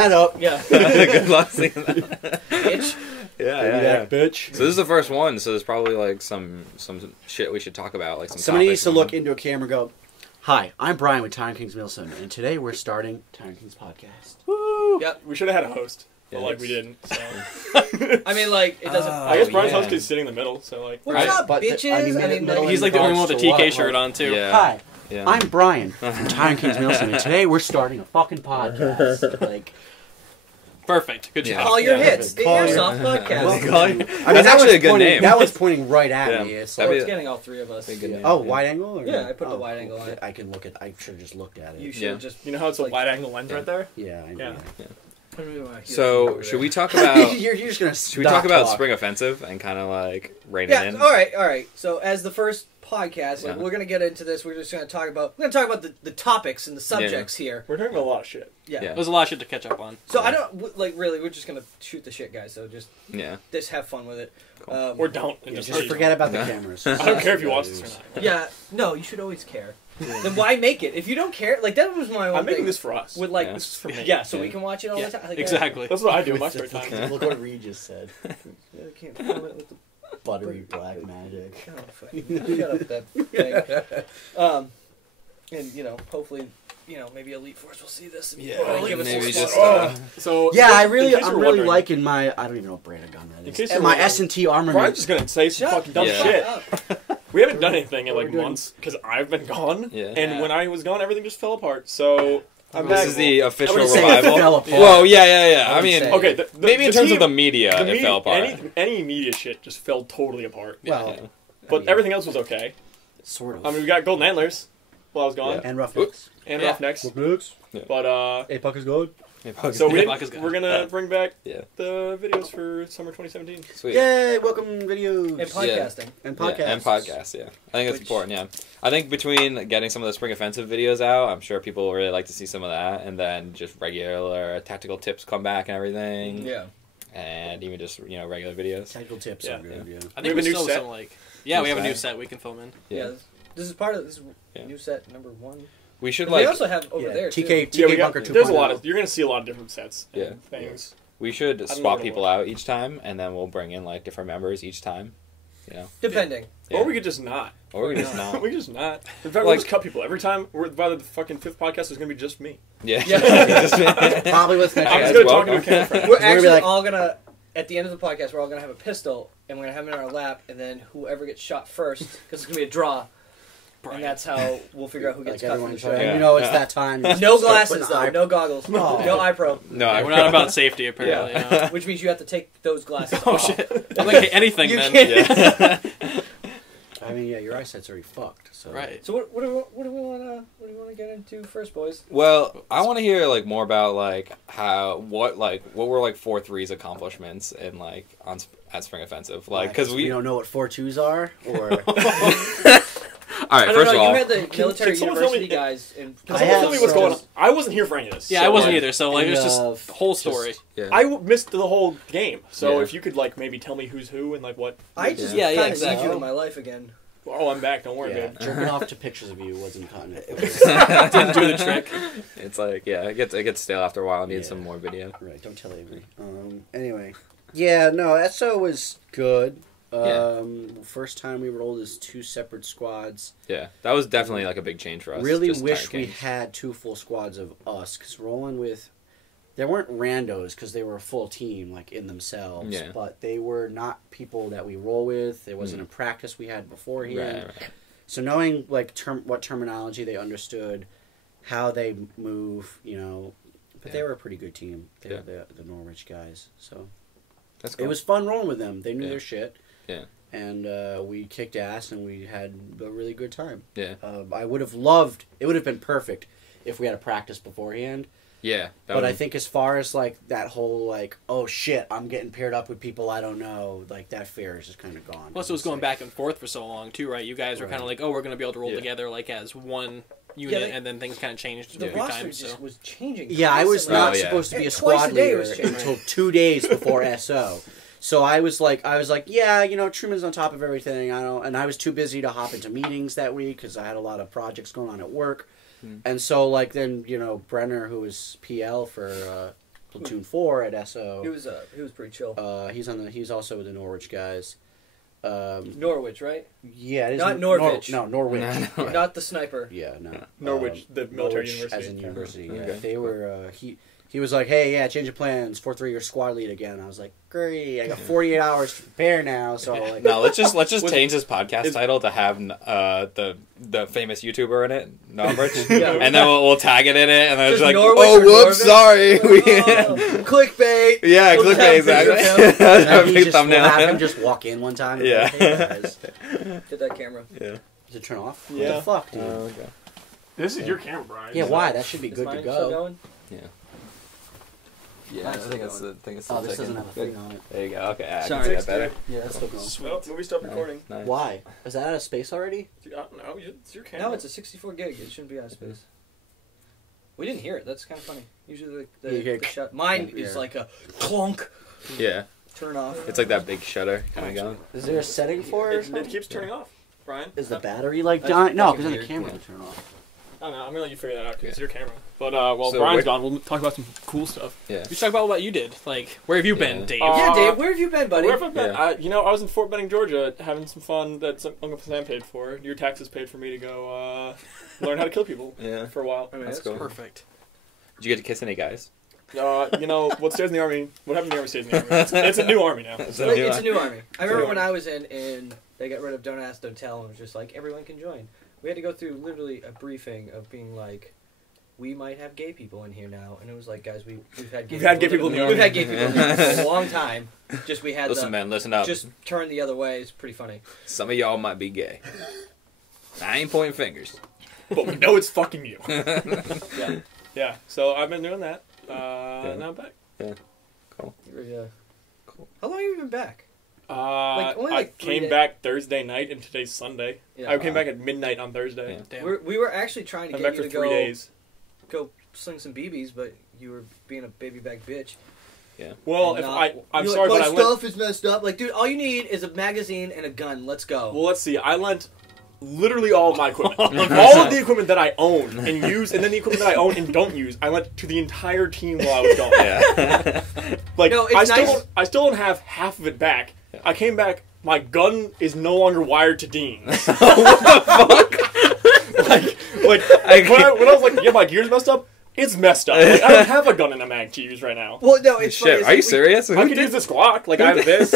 that up. Yeah. Good luck seeing that. Bitch. Yeah. Bitch. So this is the first one, so there's probably like some shit we should talk about, like some. Somebody needs topics to look into a camera and go, "Hi, I'm Brian with Tyrant Kings Milsim, and today we're starting Tyrant Kings Podcast." Woo! Yep. We should have had a host, but Yeah, we didn't. So. I mean, like, it doesn't. I guess Brian's yeah. host is sitting in the middle, so like. What's up, But bitches? middle He's like the only one with a regards to TK what? shirt on too. Yeah. Hi, Yeah. I'm Brian from Tyrant Kings Milsim, and today we're starting a fucking podcast. Like, Perfect. Good Yeah. job. Call your Yeah. hits. The Call your- Airsoft Podcast. That's actually a good pointing, name. That was pointing right at Yeah. me. It's So That'd it's be- getting all three of us. Be a good name. oh, wide angle? Or Yeah, I put the oh, wide angle on it. I can look at. I should have just looked at it. You should Yeah. just. You know how it's a Like- wide angle lens right there? Yeah, I know. Yeah. So should we talk about? You're just gonna. Should we talk about Spring Offensive and kind of like rein it Yeah. in? All right. So as the first podcast, like, Yeah. we're gonna get into this. We're just gonna talk about. We're gonna talk about the topics and the subjects here. We're talking about a lot of shit. Yeah. Yeah. There's a lot of shit to catch up on. So I don't like really. We're just gonna shoot the shit, guys. So just Yeah. have fun with it. Cool. Or don't. And Just just forget about the Yeah. cameras. I don't care if you watch this or not. Yeah. No, you should always care. Then why make it if you don't care? Like that was my own I'm making thing. this for us. With like, Yeah. This is for me. yeah, so we Yeah. can watch it all the time. Like, Exactly. That's what I do in my spare time. Look what Reed just said. I can't film it with the Buttery black magic. oh, fuck. Shut up that thing. And hopefully, maybe Elite Force will see this and give us maybe some just. support. So Yeah, in case I'm you're really wondering, liking my. I don't even know what brand of gun that In is. case And you're my wondering, S&T armament. Brian's just gonna say some fucking dumb Yeah. shit. Up. We haven't done anything in What like we're doing. months because I've been gone, Yeah. and when I was gone, everything just fell apart. So I'm back. This is the official I wouldn't say it revival. fell apart. Well, yeah. I I would mean, say- okay. maybe in the terms of team- the media, the it media- fell apart. Any media shit just fell totally apart. Well, But everything else was okay. sort of. I mean, we got Golden Antlers while I was gone, and Roughnecks. and Yeah. Roughnecks. Roughnecks. But APUC is good. so Yeah, Black is good. we're gonna bring back Yeah. the videos for summer 2017. Sweet. Yay! Welcome videos And podcasting. and Yeah, podcasts. and podcasts, yeah. I think that's Which- important, yeah. I think between getting some of the Spring Offensive videos out, I'm sure people will really like to see some of that, and then just regular tactical tips come back and everything, Yeah. and even just, regular videos. Technical tips Yeah. are good. Yeah. I We think have we a new still have set? some like. Yeah, New we have a new set. set we can film in. Yeah. This is part of this Yeah. new set number 1. We should, We like, also have over Yeah, there TK too. Yeah, we got, Bunker 2.0. there's a lot of. You're gonna see a lot of different sets. And Yeah. things. we should don't know swap what people it out each time, and then we'll bring in, like, different members each time, Depending. Yeah. Or we could just not. Or we just not. We could just not. In fact, we'll Like- just cut people every time. By the fucking 5th podcast, it's gonna be just me. Yeah. Yeah. Probably what's next. I'm Yeah, just year. gonna talk to a welcome. camera friend. We're gonna be actually like- all gonna at the end of the podcast. We're all gonna have a pistol and we're gonna have it in our lap, and then whoever gets shot first, because it's gonna be a draw, and that's how we'll figure out who gets Like cut from everyone the said, show. Yeah. you know, it's Yeah. that time. No Start glasses putting though, eye- no goggles, No. no eye pro, No, Yeah, we're not about safety apparently. Yeah. which means you have to take those glasses Oh off. shit! I'm like, hey, anything You then. can't- Yeah. I mean, yeah, your eyesight's already fucked. So. Right. So what do we want to get into first, boys? Well, I want to hear like more about like what were like 4-3's accomplishments in like at Spring Offensive, like because we don't know what 4.2s are, or all right. I don't First know. of all, You had the military can someone tell me- university guys in. Can I someone have tell me what's some- going on? I wasn't here for any of this. Yeah, so, I wasn't like, either. So like, it's just the whole story. yeah. I missed the whole game. So Yeah. if you could like maybe tell me who's who and like what. I just Yeah, kind of exactly. need you in my life again. Oh, I'm back. Don't worry, yeah, babe. jerking off to pictures of you wasn't cutting it. Didn't do the trick. It's like it gets stale after a while. I need Yeah. some more video. Right, don't tell Avery. Anyway, yeah, no, SO was good. Yeah. First time we rolled as 2 separate squads. Yeah, that was definitely like a big change for us. Really just wish Tyrant we Kings. had 2 full squads of us, because rolling with... There weren't randos, because they were a full team, like, in themselves. Yeah. But they were not people that we roll with. There wasn't a practice we had beforehand. Right. So knowing, like, what terminology they understood, how they move, But they Yeah. were a pretty good team. They Yeah. were the Norwich guys, so... That's cool. It was fun rolling with them. They knew Yeah. their shit. Yeah. And we kicked ass, and we had a really good time. Yeah. I would have loved... It would have been perfect if we had a practice beforehand. Yeah. But I think as far as, like, that whole, like, oh, shit, I'm getting paired up with people I don't know, like, that fear is just kind of gone. Plus, it was going back and forth for so long too, right? You guys were kind of like, oh, we're going to be able to roll Yeah. together like as one unit, Yeah, and then things kind of changed The every roster time. just So was changing. Yeah, I was constantly. not Oh, yeah. supposed to be a And twice squad a day it leader was changing. until 2 days before SO. So I was like, yeah, Truman's on top of everything. And I was too busy to hop into meetings that week because I had a lot of projects going on at work. And so, like, then, Brenner, who was PL for Platoon 4 at SO. He was pretty chill. He's also with the Norwich guys. Norwich, right? Yeah, it is Not Norwich. No, Norwich. No. Yeah. Not the sniper. Yeah, no. Norwich, the military Norwich university. as in university. Yeah. Okay. They were. He was like, hey, yeah, change of plans. 4-3, you're squad lead again. I was like, great. I got 48 hours to prepare now. So like, No, let's just change this podcast title to have the famous YouTuber in it, Norwich, Yeah. and then we'll tag it in it, and then it's Just like, Norwich oh, or whoops, Norvich? sorry. Clickbait. Yeah, We'll clickbait, have pictures of exactly. him. That's and our he big just, we'll thumbnail. have him just walk in one time. And Yeah. be like, hey, guys. Hit that camera. Yeah. Does it turn off? Yeah. What the fuck, dude? Okay. This is your camera, Brian. Yeah, why? That should be Is good to mine still go. going? Yeah, I think it's Oh, this doesn't have a thing on it. There you go. Okay, I Sorry. can see that better. Yeah, that's still going. Well, movie stopped recording. Nice. Why? Is that out of space already? I don't know. It's your camera. No, it's a 64 gig. It shouldn't be out of space. We didn't hear it. That's kind of funny. Usually You the hear shut. Mine yeah. is like a clunk. Yeah, Turn off. it's like that big shutter kind of going. Is there a setting for it? It keeps turning off, Brian. Is the battery like That's dying? No, fucking because then the weird. camera Yeah. would turn off. I don't know. I'm gonna let you figure that out because it's Yeah. your camera. But while So Brian's where- gone, we'll talk about some cool stuff. Yeah. You talk about what you did. Like, where have you been, Yeah. Dave? Yeah, Dave, where have you been, buddy? Where have I been? Yeah. I was in Fort Benning, Georgia, having some fun that Uncle Sam paid for. Your taxes paid for me to go learn how to kill people Yeah. for a while. I mean, That's cool. Perfect. Did you get to kiss any guys? What stays in the army? What happened in the army stays in the army. It's a new army now. It's Like, it's a new army. I remember new when army. I was in they got rid of Don't Ask, Don't Tell, and it was just like, everyone can join. We had to go through literally a briefing of being like, we might have gay people in here now. And it was like, guys, we've had gay We've had gay people in the We've army. had gay people in the army for a long time. Just we had Listen, man, listen up. just turn the other way. It's pretty funny. Some of y'all might be gay. I ain't pointing fingers. But we know it's fucking you. Yeah. Yeah, so I've been doing that. Now I'm back. Yeah. Cool. How long have you been back? I only like 3 came days. back Thursday night, and today's Sunday. Yeah. I came back at midnight on Thursday. Yeah. Damn. We were actually trying to I'm get back you for to 3 go days. sling some BBs, but you were being a baby bag bitch. Well, And if not- I'm you're sorry, like, but I my lent. stuff is messed up. Like, dude, all you need is a magazine and a gun. Let's go. Well, let's see. I lent literally all of my equipment, all of the equipment that I own and use, and then the equipment that I own and don't use. I lent to the entire team while I was gone. Yeah. Like, No, it's I still nice. don't, I still don't have half of it back. I came back. My gun is no longer wired to Dean's. like when I was like, yeah, my gear's messed up. It's messed up. Like, I don't have a gun and a mag to use right now. Well, no, it's funny. Shit, It's are you like serious? I could use this Glock. Like I have this,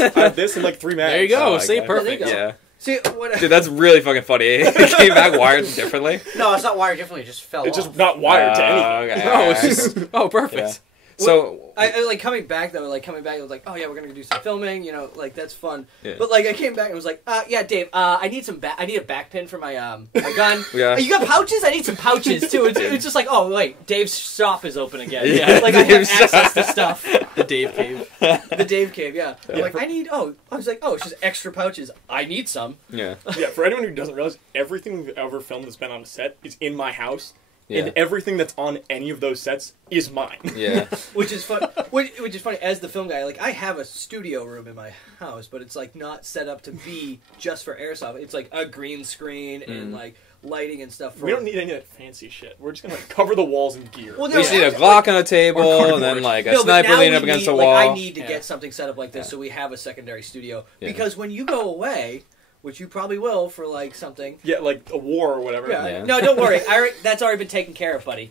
and like 3 mags. There you go. Oh, See, okay. perfect. There you go. Yeah. See, what? Dude, that's really fucking funny. It came back wired differently. No, it's not wired differently. It just fell It's off. just not wired to anything. Okay. Oh, it's just perfect. Yeah. So, I like coming back though. Like coming back, I was like, oh yeah, we're gonna do some filming. You know, like that's fun. Yeah. But like I came back and was like, yeah, Dave, I need some. I need a back pin for my my gun. Yeah. You got pouches? I need some pouches too. It's just like, oh wait, Dave's shop is open again. Yeah, Like I have Dave's access to stuff. The Dave Cave. The Dave Cave, yeah. I'm like, I need. I was like, oh, it's just extra pouches. I need some. yeah. Yeah, for anyone who doesn't realize, everything we've ever filmed that's been on a set is in my house, Yeah. and everything that's on any of those sets is mine. Yeah. Which is fun. Which is funny. As the film guy, like I have a studio room in my house, but it's like not set up to be just for airsoft. It's like a green screen and like lighting and stuff. For, We don't need any of that fancy shit. We're just gonna like, cover the walls in gear. Well, no, We just need a actually- Glock on a table, Or and then like a No, but sniper now leaning we up against need, a like, wall. I need to get something set up like this, Yeah. so we have a secondary studio. Yeah. Because when you go away, which you probably will for like something. Yeah, like a war or whatever. Yeah. Yeah. No, don't worry. That's already been taken care of, buddy.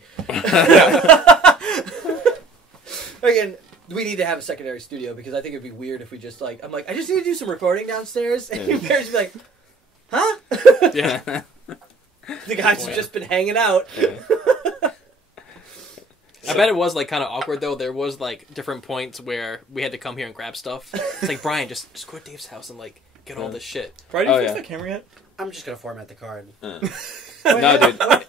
Again, we need to have a secondary studio because I think it'd be weird if we just like I'm like I just need to do some recording downstairs, and your parents would be like, huh? Yeah. The guys have just been hanging out. I bet it was like kind of awkward though. There was like different points where we had to come here and grab stuff. It's like Brian, just go to Dave's house and like get all this shit. Brian, did you Oh, fix yeah. that camera yet? I'm just gonna format the card. No, dude,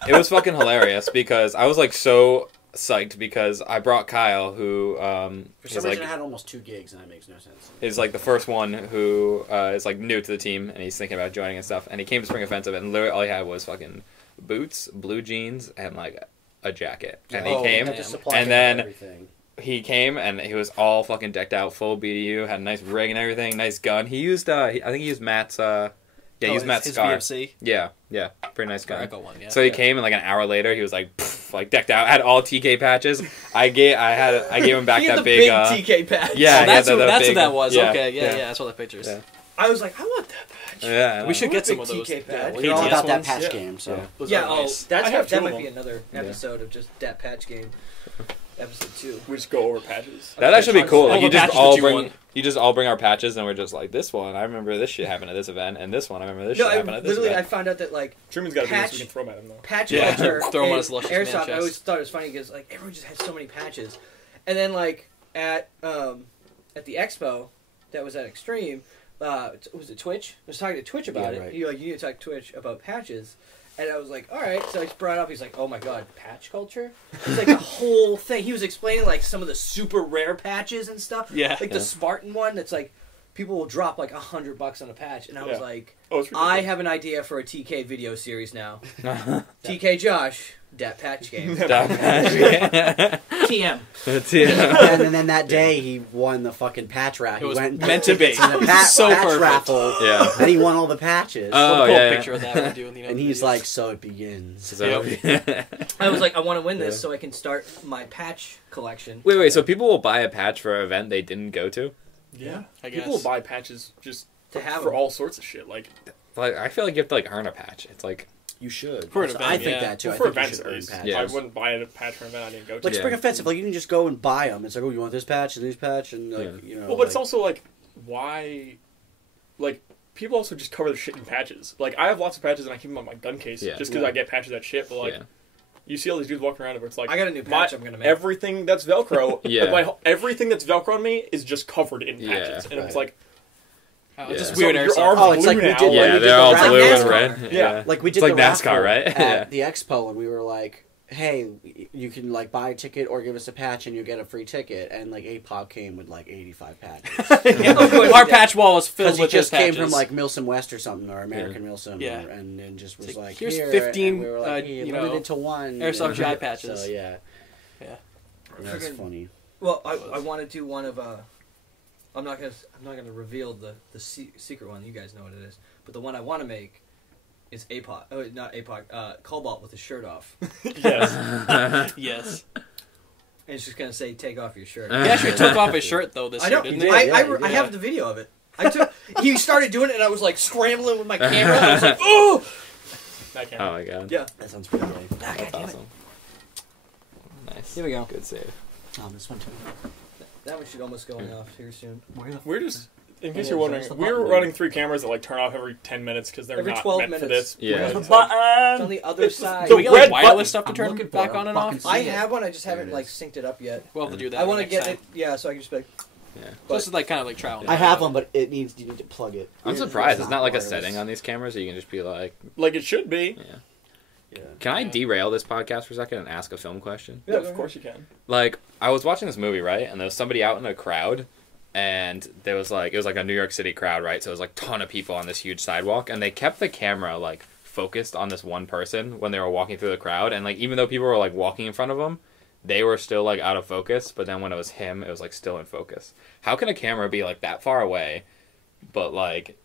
it was fucking hilarious because I was like so psyched because I brought Kyle, who For some is reason, like I had almost 2 gigs, and that makes no sense. is like the first one who is like new to the team, and he's thinking about joining and stuff. And he came to Spring Offensive, and literally all he had was fucking boots, blue jeans, and like a jacket. And he Oh, came, that just supplied and him then with everything. he came, and he was all fucking decked out, full BDU, had a nice rig and everything, nice gun. He used, I think he used Matt's Yeah, he's Matt his Scar. VFC. Yeah, pretty nice guy. Echo one, yeah. So he came and like an hour later, he was like, like decked out, had all TK patches. I gave him back He had that the big. TK patch. Yeah, Oh, that's yeah, what big, that was. Yeah, Okay, yeah, I saw the pictures. Yeah. I was like, I want that patch. Yeah, We should I get want some a of big those. TK patch. Yeah, We're all ATS about that ones. patch Yeah. game, so. Those Yeah, are nice. that I have two might of be them. another episode of just that patch game. Episode 2. We just go over patches. That'd actually be cool. Like, All you the just patches all that you bring, won. you just all bring our patches, and we're just like, this one, I remember this shit happened at this event, and this one, I remember this No, shit I happened at this literally I event. found out that like Truman's got a Patch- so we can throw them at him though. patch Yeah. culture Throw 'em on in his luscious man airsoft. I chest. always thought it was funny because like everyone just has so many patches, and then like at the expo that was at Extreme, was it Twitch? I was talking to Twitch about Yeah, it. right. You need to talk to Twitch about patches. And I was like, all right. So I just brought it up. He's like, oh my god, patch culture? It's like a whole thing. He was explaining like some of the super rare patches and stuff. Yeah. Like the Spartan one that's like, people will drop like $100 on a patch. And I was Yeah. like, Oh, it's ridiculous. I have an idea for a TK video series now. TK Josh, that patch game. TM. And then that day he won the fucking patch raffle. It He was went and meant to be. in the So patch perfect. raffle. Yeah. And he won all the patches. Oh, We'll pull yeah, a yeah. picture of that when doing, and he's videos. like, so it begins. So- I was like, I want to win this Yeah. so I can start my patch collection. Wait, so people will buy a patch for an event they didn't go to? Yeah. I People will guess. buy patches just To have for them. all sorts of shit. Like Like, I feel like you have to like earn a patch. It's like, You should. For an So event, I think yeah. that too. well, I for think you events should at earn least. patches. Yeah. I wouldn't buy a patch for an event I didn't go to. Like Yeah. Spring Offensive, like you can just go and buy them. It's like, oh, you want this patch and this patch, and like Yeah. you know. Well, but it's like- also like, why? Like, people also just cover the shit in patches. Like, I have lots of patches and I keep them on my gun case Yeah. just because Yeah. I get patches that shit. But like, yeah. you see all these dudes walking around where it's like, I got a new patch I'm gonna make. everything that's Velcro, Yeah. everything that's Velcro on me is just covered in Yeah, patches, and it's right. like, Oh, Yeah. just So weird your airsoft. arms Oh, it's like blue we now. did- Yeah, we did they're the all raffle. blue and NASCAR. red. Yeah. Like we did It's like the NASCAR, raffle right? At Yeah. the expo, and we were like, "Hey, you can like buy a ticket or give us a patch, and you get a free ticket." And like APOP came with like 85 patches Our patch wall was filled because he with just his came patches. from like Milsim West or something or American Milsim, Yeah. and then just was It's like, like, "Here's "Here," 15, and we were like, hey, you know, limited to one airsoft and- GI patches. So yeah, Yeah. that's Friggin- funny. Well, I want to do one of I'm not gonna reveal the secret one. You guys know what it is. But the one I want to make is APOC. Oh, not APOC. Cobalt with his shirt off, and yes. Yes. it's just gonna say "Take off your shirt." He actually took off his shirt though this I year, know. didn't did, he? yeah, I yeah. have the video of it. He started doing it, and I was like scrambling with my camera. I was like, "Oh!" That can't. Oh my god. Yeah. That sounds pretty great. That's awesome. Nice. Here we go. Good save. This one too. That one should almost going off here soon. We're just, in case Yeah, you're wondering, that's the we were button. running 3 cameras that like turn off every 10 minutes because they're Every not 12 meant for minutes. this. Yeah. Because The it's like- It's on the other It's side. the Do we get red like wireless button. stuff to I'm turn looking for back it. on and I'm off? fucking I see it. have one. I just There haven't it like is. synced it up yet. We'll have to do that. I want to next get time. it. Yeah, so I can just be like, Yeah. So this is like kind of like trial. and I error. have one, but you need to plug it. I'm surprised. It's not like a wireless. setting on these cameras, so you can just be like, Like it should be. yeah. Yeah. Can I Yeah. derail this podcast for a second and ask a film question? Yeah, go of ahead. course you can. Like, I was watching this movie, right? And there was somebody out in a crowd, and there was like, it was like a New York City crowd, right? So it was like ton of people on this huge sidewalk, and they kept the camera like focused on this one person when they were walking through the crowd, and like even though people were like walking in front of them, they were still like out of focus, but then when it was him, it was like still in focus. How can a camera be like that far away, but like,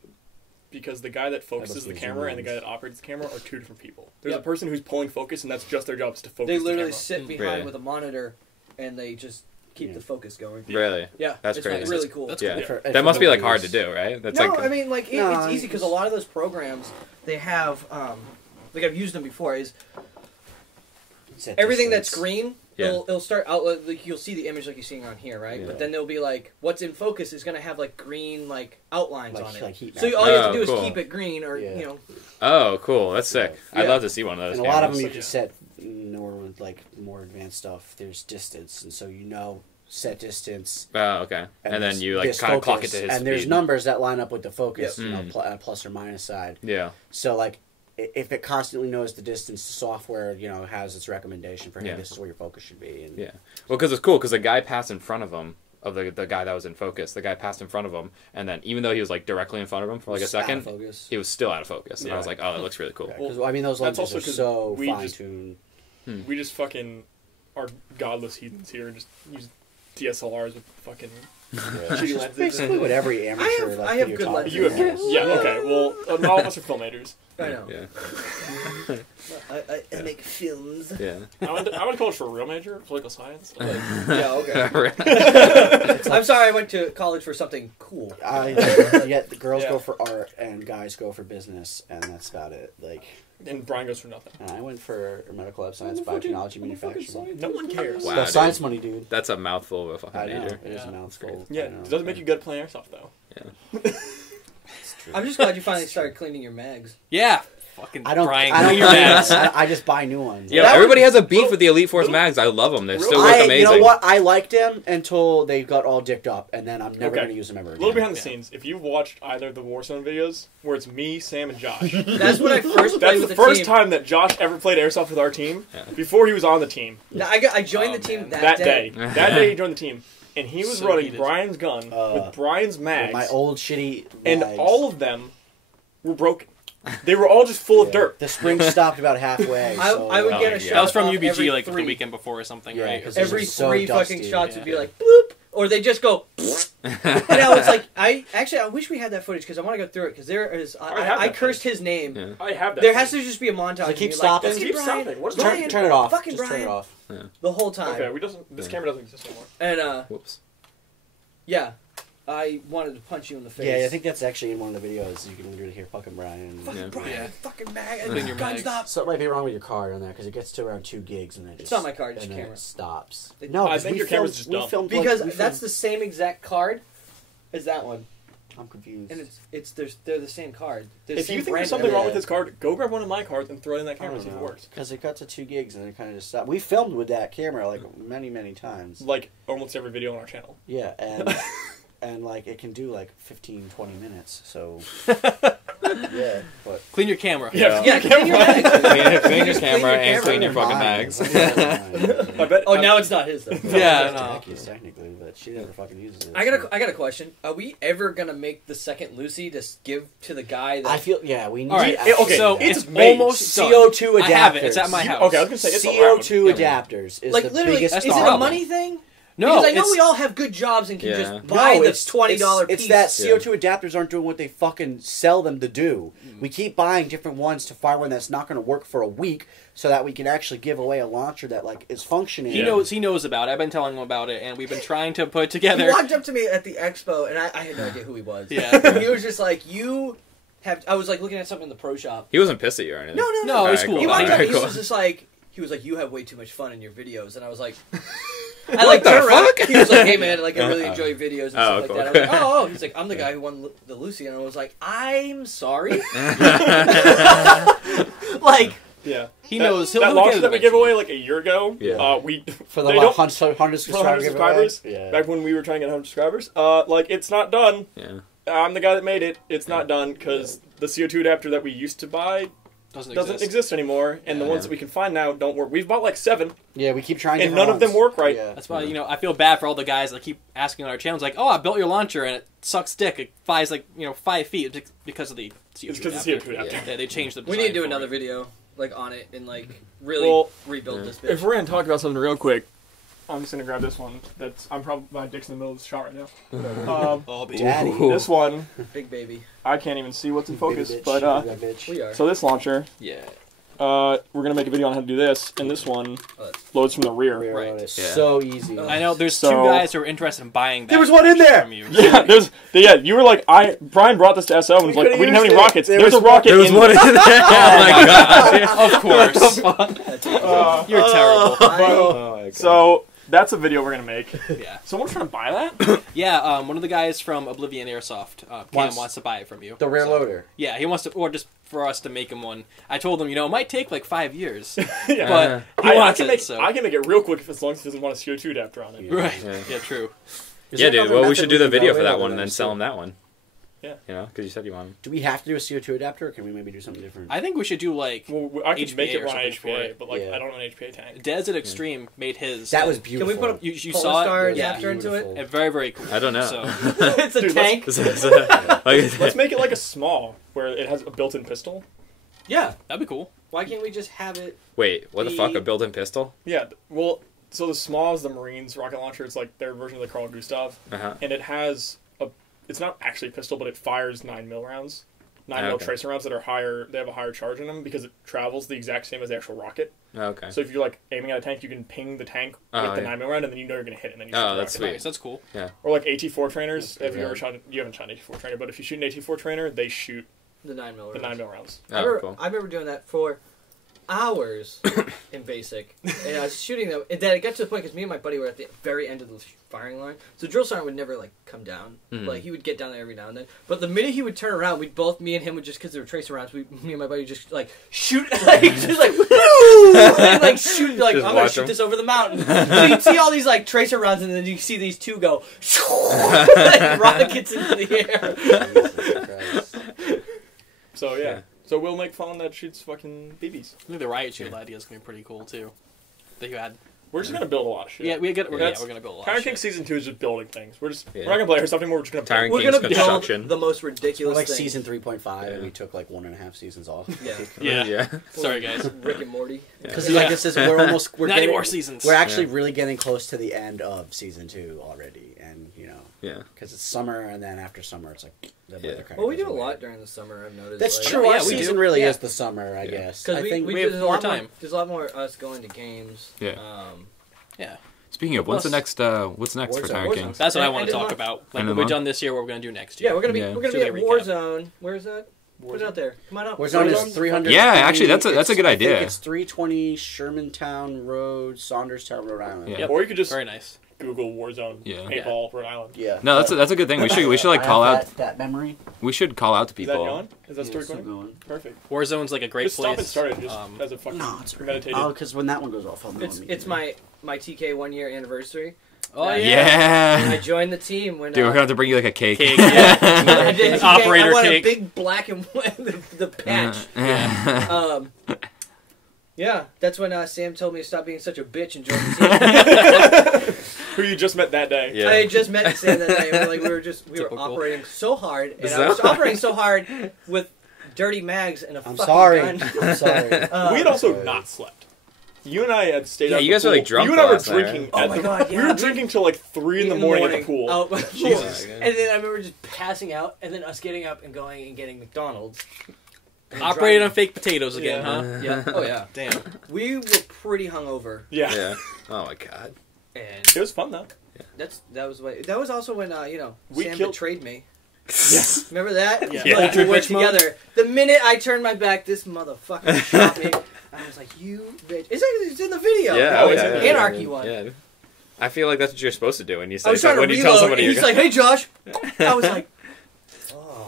Because the guy that focuses must the be camera and the guy zoomed. that operates the camera are 2 different people. There's Yep. a person who's pulling focus, and that's just their job is to focus they the literally camera. sit behind Really? with a monitor, and they just keep Yeah. the focus going. really? Yeah, That's it's crazy. really cool. That's Yeah. cool. For- That for must be like hard to movies. do, right? That's No, like, I mean like No, it's easy because a lot of those programs they have like I've used them before is Set everything that's distance. green. Yeah. It'll start out like you'll see the image like you're seeing on here, right? Yeah. But then they'll be like what's in focus is going to have like green like outlines Like- on it. like heat So map. all you have Oh, to do is cool. keep it green, or Yeah. you know. oh, cool. That's sick. I'd Yeah. love to see one of those. And a lot of cameras. them you Yeah. can set more with like more advanced stuff. There's distance, and so you know set distance. Oh, okay. And then this- you like this kind of clock it focus, to his and there's speed. numbers that line up with the focus, Yep. you know, Mm. plus or minus side. Yeah. So like, if it constantly knows the distance, the software has its recommendation for hey, Yeah. this is where your focus should be. And Yeah. Well, because it's cool because the guy passed in front of him, of the guy that was in focus. The guy passed in front of him, and then even though he was like directly in front of him for like a it's out of second, focus. he was still out of focus. And I Yeah. was like, oh, that looks really cool. Yeah, 'cause, I mean, those That's lenses also are 'cause so we fine just- tuned. We just fucking are godless heathens here and just use DSLRs with fucking Yeah. shitty lenses. Basically, what every amateur I have good videographer lenses. You have has. yeah, okay. Well, not all of us are filmmakers. I know. Yeah. I make films. Yeah. I went to college for a real major, political science. Like, Yeah, okay. I'm sorry, I went to college for something cool. Yet the girls Yeah. go for art and guys go for business, and that's about it. Like, and Brian goes for nothing. I went for medical lab science, biotechnology, manufacturing. No one cares. Wow. The dude. science money, dude. That's a mouthful of a fucking I know. major. It is a Yeah. mouthful. Yeah, I know. it doesn't make you good at playing airsoft though. It's true. I'm just glad you finally started cleaning your mags. Yeah. Fucking I don't. Brian. I don't your mags. I just buy new ones. Yeah, That everybody was- has a beef with the Elite Force mags. I love them. They still look amazing. You know what? I liked them until they got all dicked up, and then I'm never Okay. going to use them ever A again. little behind the Yeah. scenes. If you've watched either of the Warzone videos, where it's me, Sam, and Josh, That's when I first played that's with the the first team. time that Josh ever played airsoft with our team. Yeah. Before he was on the team. Now, I joined Oh, the team man. that day. That day he joined the team, and he was So running heated. Brian's gun with Brian's mags, My old shitty and mags. all of them were broken. They were all just full of Yeah. dirt. The spring stopped about halfway. I would Oh, get a yeah. shot That was from off UBG every like the three. weekend before or something, Yeah, right? 'cause Every It's so three dusty. fucking shots Yeah. would be like bloop, or they just go. And I was like, I wish we had that footage because I want to go through it because there is have I that cursed his name. Yeah. I have that. There has to just be a montage. Does it of keep me stopping? Like, Keep Brian, stopping. What is Brian, turn it off. Fucking Just Brian. turn it off. The whole time. Okay, this Yeah. camera doesn't exist anymore. And Whoops. yeah, I wanted to punch you in the face. Yeah, I think that's actually in one of the videos. You can literally hear fucking Brian. Fucking Yeah. Brian, Yeah. fucking mag, Clean your gun mags. stop. Something might be wrong with your card on that because it gets to around 2 gigs and then It's not my card, it's and your then camera. it stops. It- No, I 'cause think we your filmed, camera's just we dumb. filmed Because like, that's the same exact card as that one, I'm confused. and they're the same card. They're the If same you think brand there's something and wrong Yeah. with this card, go grab one of my cards and throw it in that I camera and don't see if it know works. because it got to 2 gigs and it kind of just stopped. We filmed with that camera like many times. Like almost every video on our channel. Yeah, and like it can do like 15-20 minutes. So yeah, but Clean your camera. Yeah. Yeah, clean your mags. Clean your camera and clean your fucking Mine. mags. I bet. Oh, now it's not his though. Yeah, It's no. Jackie's technically, but she never fucking uses it. I so. got a question. Are we ever gonna make the second Lucy to give to the guy that? I feel we need. All right, okay, so it's it's made. almost done. CO2 adapters. I have it. It's at my house. Okay, I was gonna say it's CO2 around. adapters is like the literally, biggest is it a problem. money thing? No, because I know it's- we all have good jobs and can Yeah. just buy the $20 piece. It's that CO2 adapters aren't doing what they fucking sell them to do. We keep buying different ones to find one that's not going to work for a week, so that we can actually give away a launcher that like is functioning. He knows about it. I've been telling him about it, and we've been trying to put together. He walked up to me at the expo, and I had no idea who he was. Yeah. He was just like, "You have." I was like looking at something in the pro shop. He wasn't pissed at you or anything. No, No, it's Alright, cool. He walked up. Alright, He cool. was just like, "You have way too much fun in your videos," and I was like. I What like the turned around. fuck? He was like, "Hey man, like I really enjoy videos and stuff like cool. that." I was like, "Oh." He's like, "I'm the guy who won the Lucy," and I was like, "I'm sorry." Like, Yeah, He knows. He'll that get launcher it that we eventually. gave away like a year ago. Yeah. We for the they don't- 100 for 100 subscribers. Yeah. Back when we were trying to get 100 subscribers, like it's not done. Yeah. I'm the guy that made it. It's not done because the CO2 adapter that we used to buy doesn't exist anymore, and the Yeah. ones that we can find now don't work. We've bought like 7, Yeah, we keep trying, and different none of them ones. work right. Yeah. That's why, I feel bad for all the guys that keep asking on our channels, like, "Oh, I built your launcher and it sucks dick. It flies 5 feet because of the CO2 It's because of the CO2 adapter." adapter. Yeah, they changed the we need to design do for another it. video like on it and like really Well, rebuild this If bitch. we're gonna talk about something real quick, I'm just gonna grab this one. I'm probably my dick's in the middle of the shot right now. Oh, baby. Daddy. This one, Big baby, I can't even see what's in focus, Baby bitch, but baby bitch. we are. so this launcher, Yeah. we're gonna make a video on how to do this, and this one loads from the rear. Railroad Right. is Yeah. so easy. Oh. I know there's So- 2 guys who are interested in buying that. There was one in there! From you. Yeah, you were like, Brian brought this to SO and was like, we could've didn't have any used it. rockets. There There's was a rocket There was in one in there. Oh my god. Of course. You're terrible. Oh my god. So that's a video we're gonna make. Yeah. Someone's trying to buy that? Yeah, one of the guys from Oblivion Airsoft, Cam, Wants- wants to buy it from you. The rear So- loader. Yeah, he wants to, or just for us to make him one. I told him, it might take like 5 years, Yeah. but he I wants can it. make so I can make it real quick as long as he doesn't want a CO2 adapter on it. Yeah. right, Yeah. yeah, true. Is Yeah, there dude. another Well, we method should do the can go video for with that other one than and then sell him that one. Yeah. Because you said you wanted. Do we have to do a CO2 adapter, or can we maybe do something different? I think we should do like Well, I could make HPA it or run on something for HPA, it. but like Yeah. I don't have an HPA tank. Desert Extreme made his. That was Can beautiful. we put a you Polestar saw it? adapter Yeah. into it? And very, very cool. I don't know. So It's a Dude, tank. Let's make it like a small where it has a built-in pistol. Yeah. that'd be cool. Why can't we just have it? Wait, what the fuck? A built-in pistol? Yeah. Well, So the SMAW is the Marines rocket launcher. It's like their version of the Carl Gustav, and it has it's not actually a pistol, but it fires 9mm rounds. 9mm tracer rounds that are higher. They have a higher charge in them because it travels the exact same as the actual rocket. Okay. So if you're like aiming at a tank, you can ping the tank with the 9mm round, and then you know you're going to hit it. And then you shoot the that's rocket. sweet. Nice, that's cool. Yeah. Or like AT-4 trainers. That's If you ever shot, you haven't shot an AT-4 trainer, but if you shoot an AT-4 trainer, they shoot The 9mm rounds. the 9mm rounds. Cool. I remember doing that for hours in basic, and I was shooting them. And then it got to the point because me and my buddy were at the very end of the firing line, so drill sergeant would never like come down. Like he would get down there every now and then. But the minute he would turn around, me and him would just because there were tracer rounds. Me and my buddy would just like shoot, like just like woo, and, like shoot, like Just I'm gonna watch shoot him. this over the mountain. So you'd see all these like tracer rounds, and then you see these two go like rockets into the air. Jesus Christ. So yeah. So we'll make fun that shoots fucking BBs. I think the riot shield idea is gonna be pretty cool too. That you had. We're just gonna build a lot of shit. Yeah, we're gonna build a lot. Tyrant of Kings shit. Season 2 is just building things. We're Yeah. not gonna play something more. We're just gonna Tyrant We're Kings gonna build construction. the most We're ridiculous like thing. season 3.5, and we took like 1.5 seasons off. Yeah. Yeah. Sorry, guys. Rick and Morty. Because Yeah. like this is we're Not any getting more seasons. We're actually really getting close to the end of season 2 already, and Yeah. because it's summer, and then after summer it's like the weather kind Well, of we do goes a away. lot during the summer. I've noticed. That's like, true. Yeah, Our we do. season really Yeah. is the summer, I guess. Because I think we have there's a more lot time. There's a lot more us going to games. Yeah. Yeah. Speaking of, what's next for Warzone. Tyrant Kings? That's what I And- want and to in talk Mar- about. Like And what in we've Mar- done this year, what we're gonna do next year. Yeah, we're gonna be Yeah. we're gonna So be at we recap. Warzone. Where is that? Put it out there. Come on up. Warzone is 300. Yeah, actually, that's a good I think idea. it's 320 Shermantown Road, Saunderstown, Rhode Island. Yeah. Yep. Or you could just Very nice. Google Warzone Yeah. paintball Rhode Island. Yeah. No, that's a good thing. We should like I call have out. that memory. We should call out to Is that people. going? Is that Yeah, story it's still going? going. Perfect. Warzone's like a great Just stop place. it started. Just as a fucking No, it's alright. meditative. Oh, because when that one goes off, I'll know It's immediately. my TK 1 year anniversary. Oh I Yeah. joined the team when Dude, we're gonna have to bring you like a cake. Cake. I did TK, Operator I want cake. a big black and white the patch. Yeah, that's when Sam told me to stop being such a bitch and join the team. Who you just met that day. Yeah. I had just met Sam that night. We were Typical. operating so hard, and Is I was that- operating so hard with dirty mags and a I'm fucking sorry. gun. I'm sorry. We had also sorry. not slept. You and I had stayed Yeah, at you the guys were, pool. like, drunk You and I were last night, drinking. right? Oh at my the- God, We yeah. were drinking till like 3 in the morning at the pool. Oh, Jesus. And then I remember just passing out, and then us getting up and going and getting McDonald's. And Operated on driving. fake potatoes again, Yeah. huh? Yeah. Oh yeah. Damn. We were pretty hungover, Yeah. Yeah. Oh my god. and It was fun though. that was also when We Sam killed- betrayed me. Yes. Remember that? Yeah. Like, we Yeah. went Bitch mode. together. The minute I turned my back, this motherfucker shot me. I was like, "You bitch!" It's in the video. Yeah. Oh, Oh, it's yeah, in yeah, the yeah, Anarchy yeah. one. Yeah. I feel like that's what you're supposed to do when you I say was trying to when you reload, tell somebody and you're he's like, "Hey, Josh." I was like,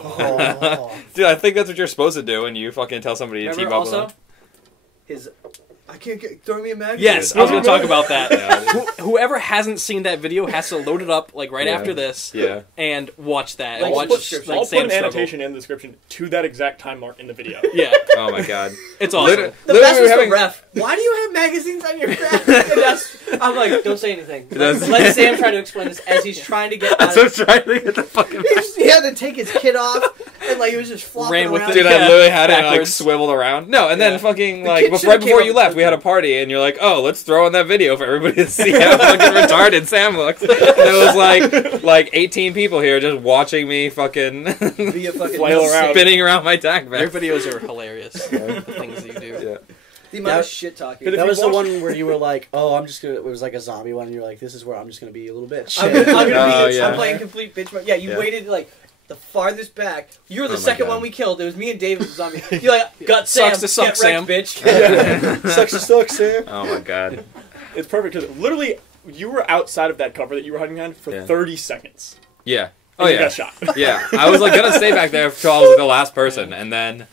Oh. Dude, I think that's what you're supposed to do when you fucking tell somebody to "Remember team up with also them. his." I can't get throw me a mag. Yes, I was going to talk about that. Yeah. Whoever hasn't seen that video has to load it up like right Yeah. after this Yeah. and watch that. Like, And watch description. like I'll put Sam an struggle. annotation in the description to that exact time mark in the video. Yeah, Oh my god. it's awesome. The Literally, best we was were having- the ref. Why do you have magazines on your back? I'm like, don't say anything. That's- Let Sam try to explain this as he's trying to get out. So trying to get the fucking. He had to take his kit off, and like he was just flopping Ran with around. it. Dude, I Yeah. literally had it like Backwards. swiveled around. No, and then Yeah. fucking The like kid right should've before came you up left, with we had a party, and you're like, "Oh, let's throw in that video for everybody to see how fucking retarded Sam looks." And it was like 18 people here just watching me fucking Be a fucking Flail around. spinning around my tack Your back. videos are hilarious. The things that you do. Yeah. The amount of That- shit talking. But if That you was the watch- one where you were like, "Oh, I'm just gonna." It was like a zombie one, and you're like, "This is where I'm just gonna be a little bitch." I'm gonna be. Oh, yeah. I'm playing complete bitch mode. Yeah, you Yeah. waited like the farthest back. You were the Oh my second God. one we killed. It was me and David was zombie. You're like, got Sam. Sucks to suck, Get Sam. wrecked, bitch. Sucks to suck, Sam. Oh my god. It's perfect because literally you were outside of that cover that you were hiding behind for Yeah. 30 seconds. Yeah. And Oh you yeah. got shot. Yeah. I was like gonna stay back there until I was the last person, and then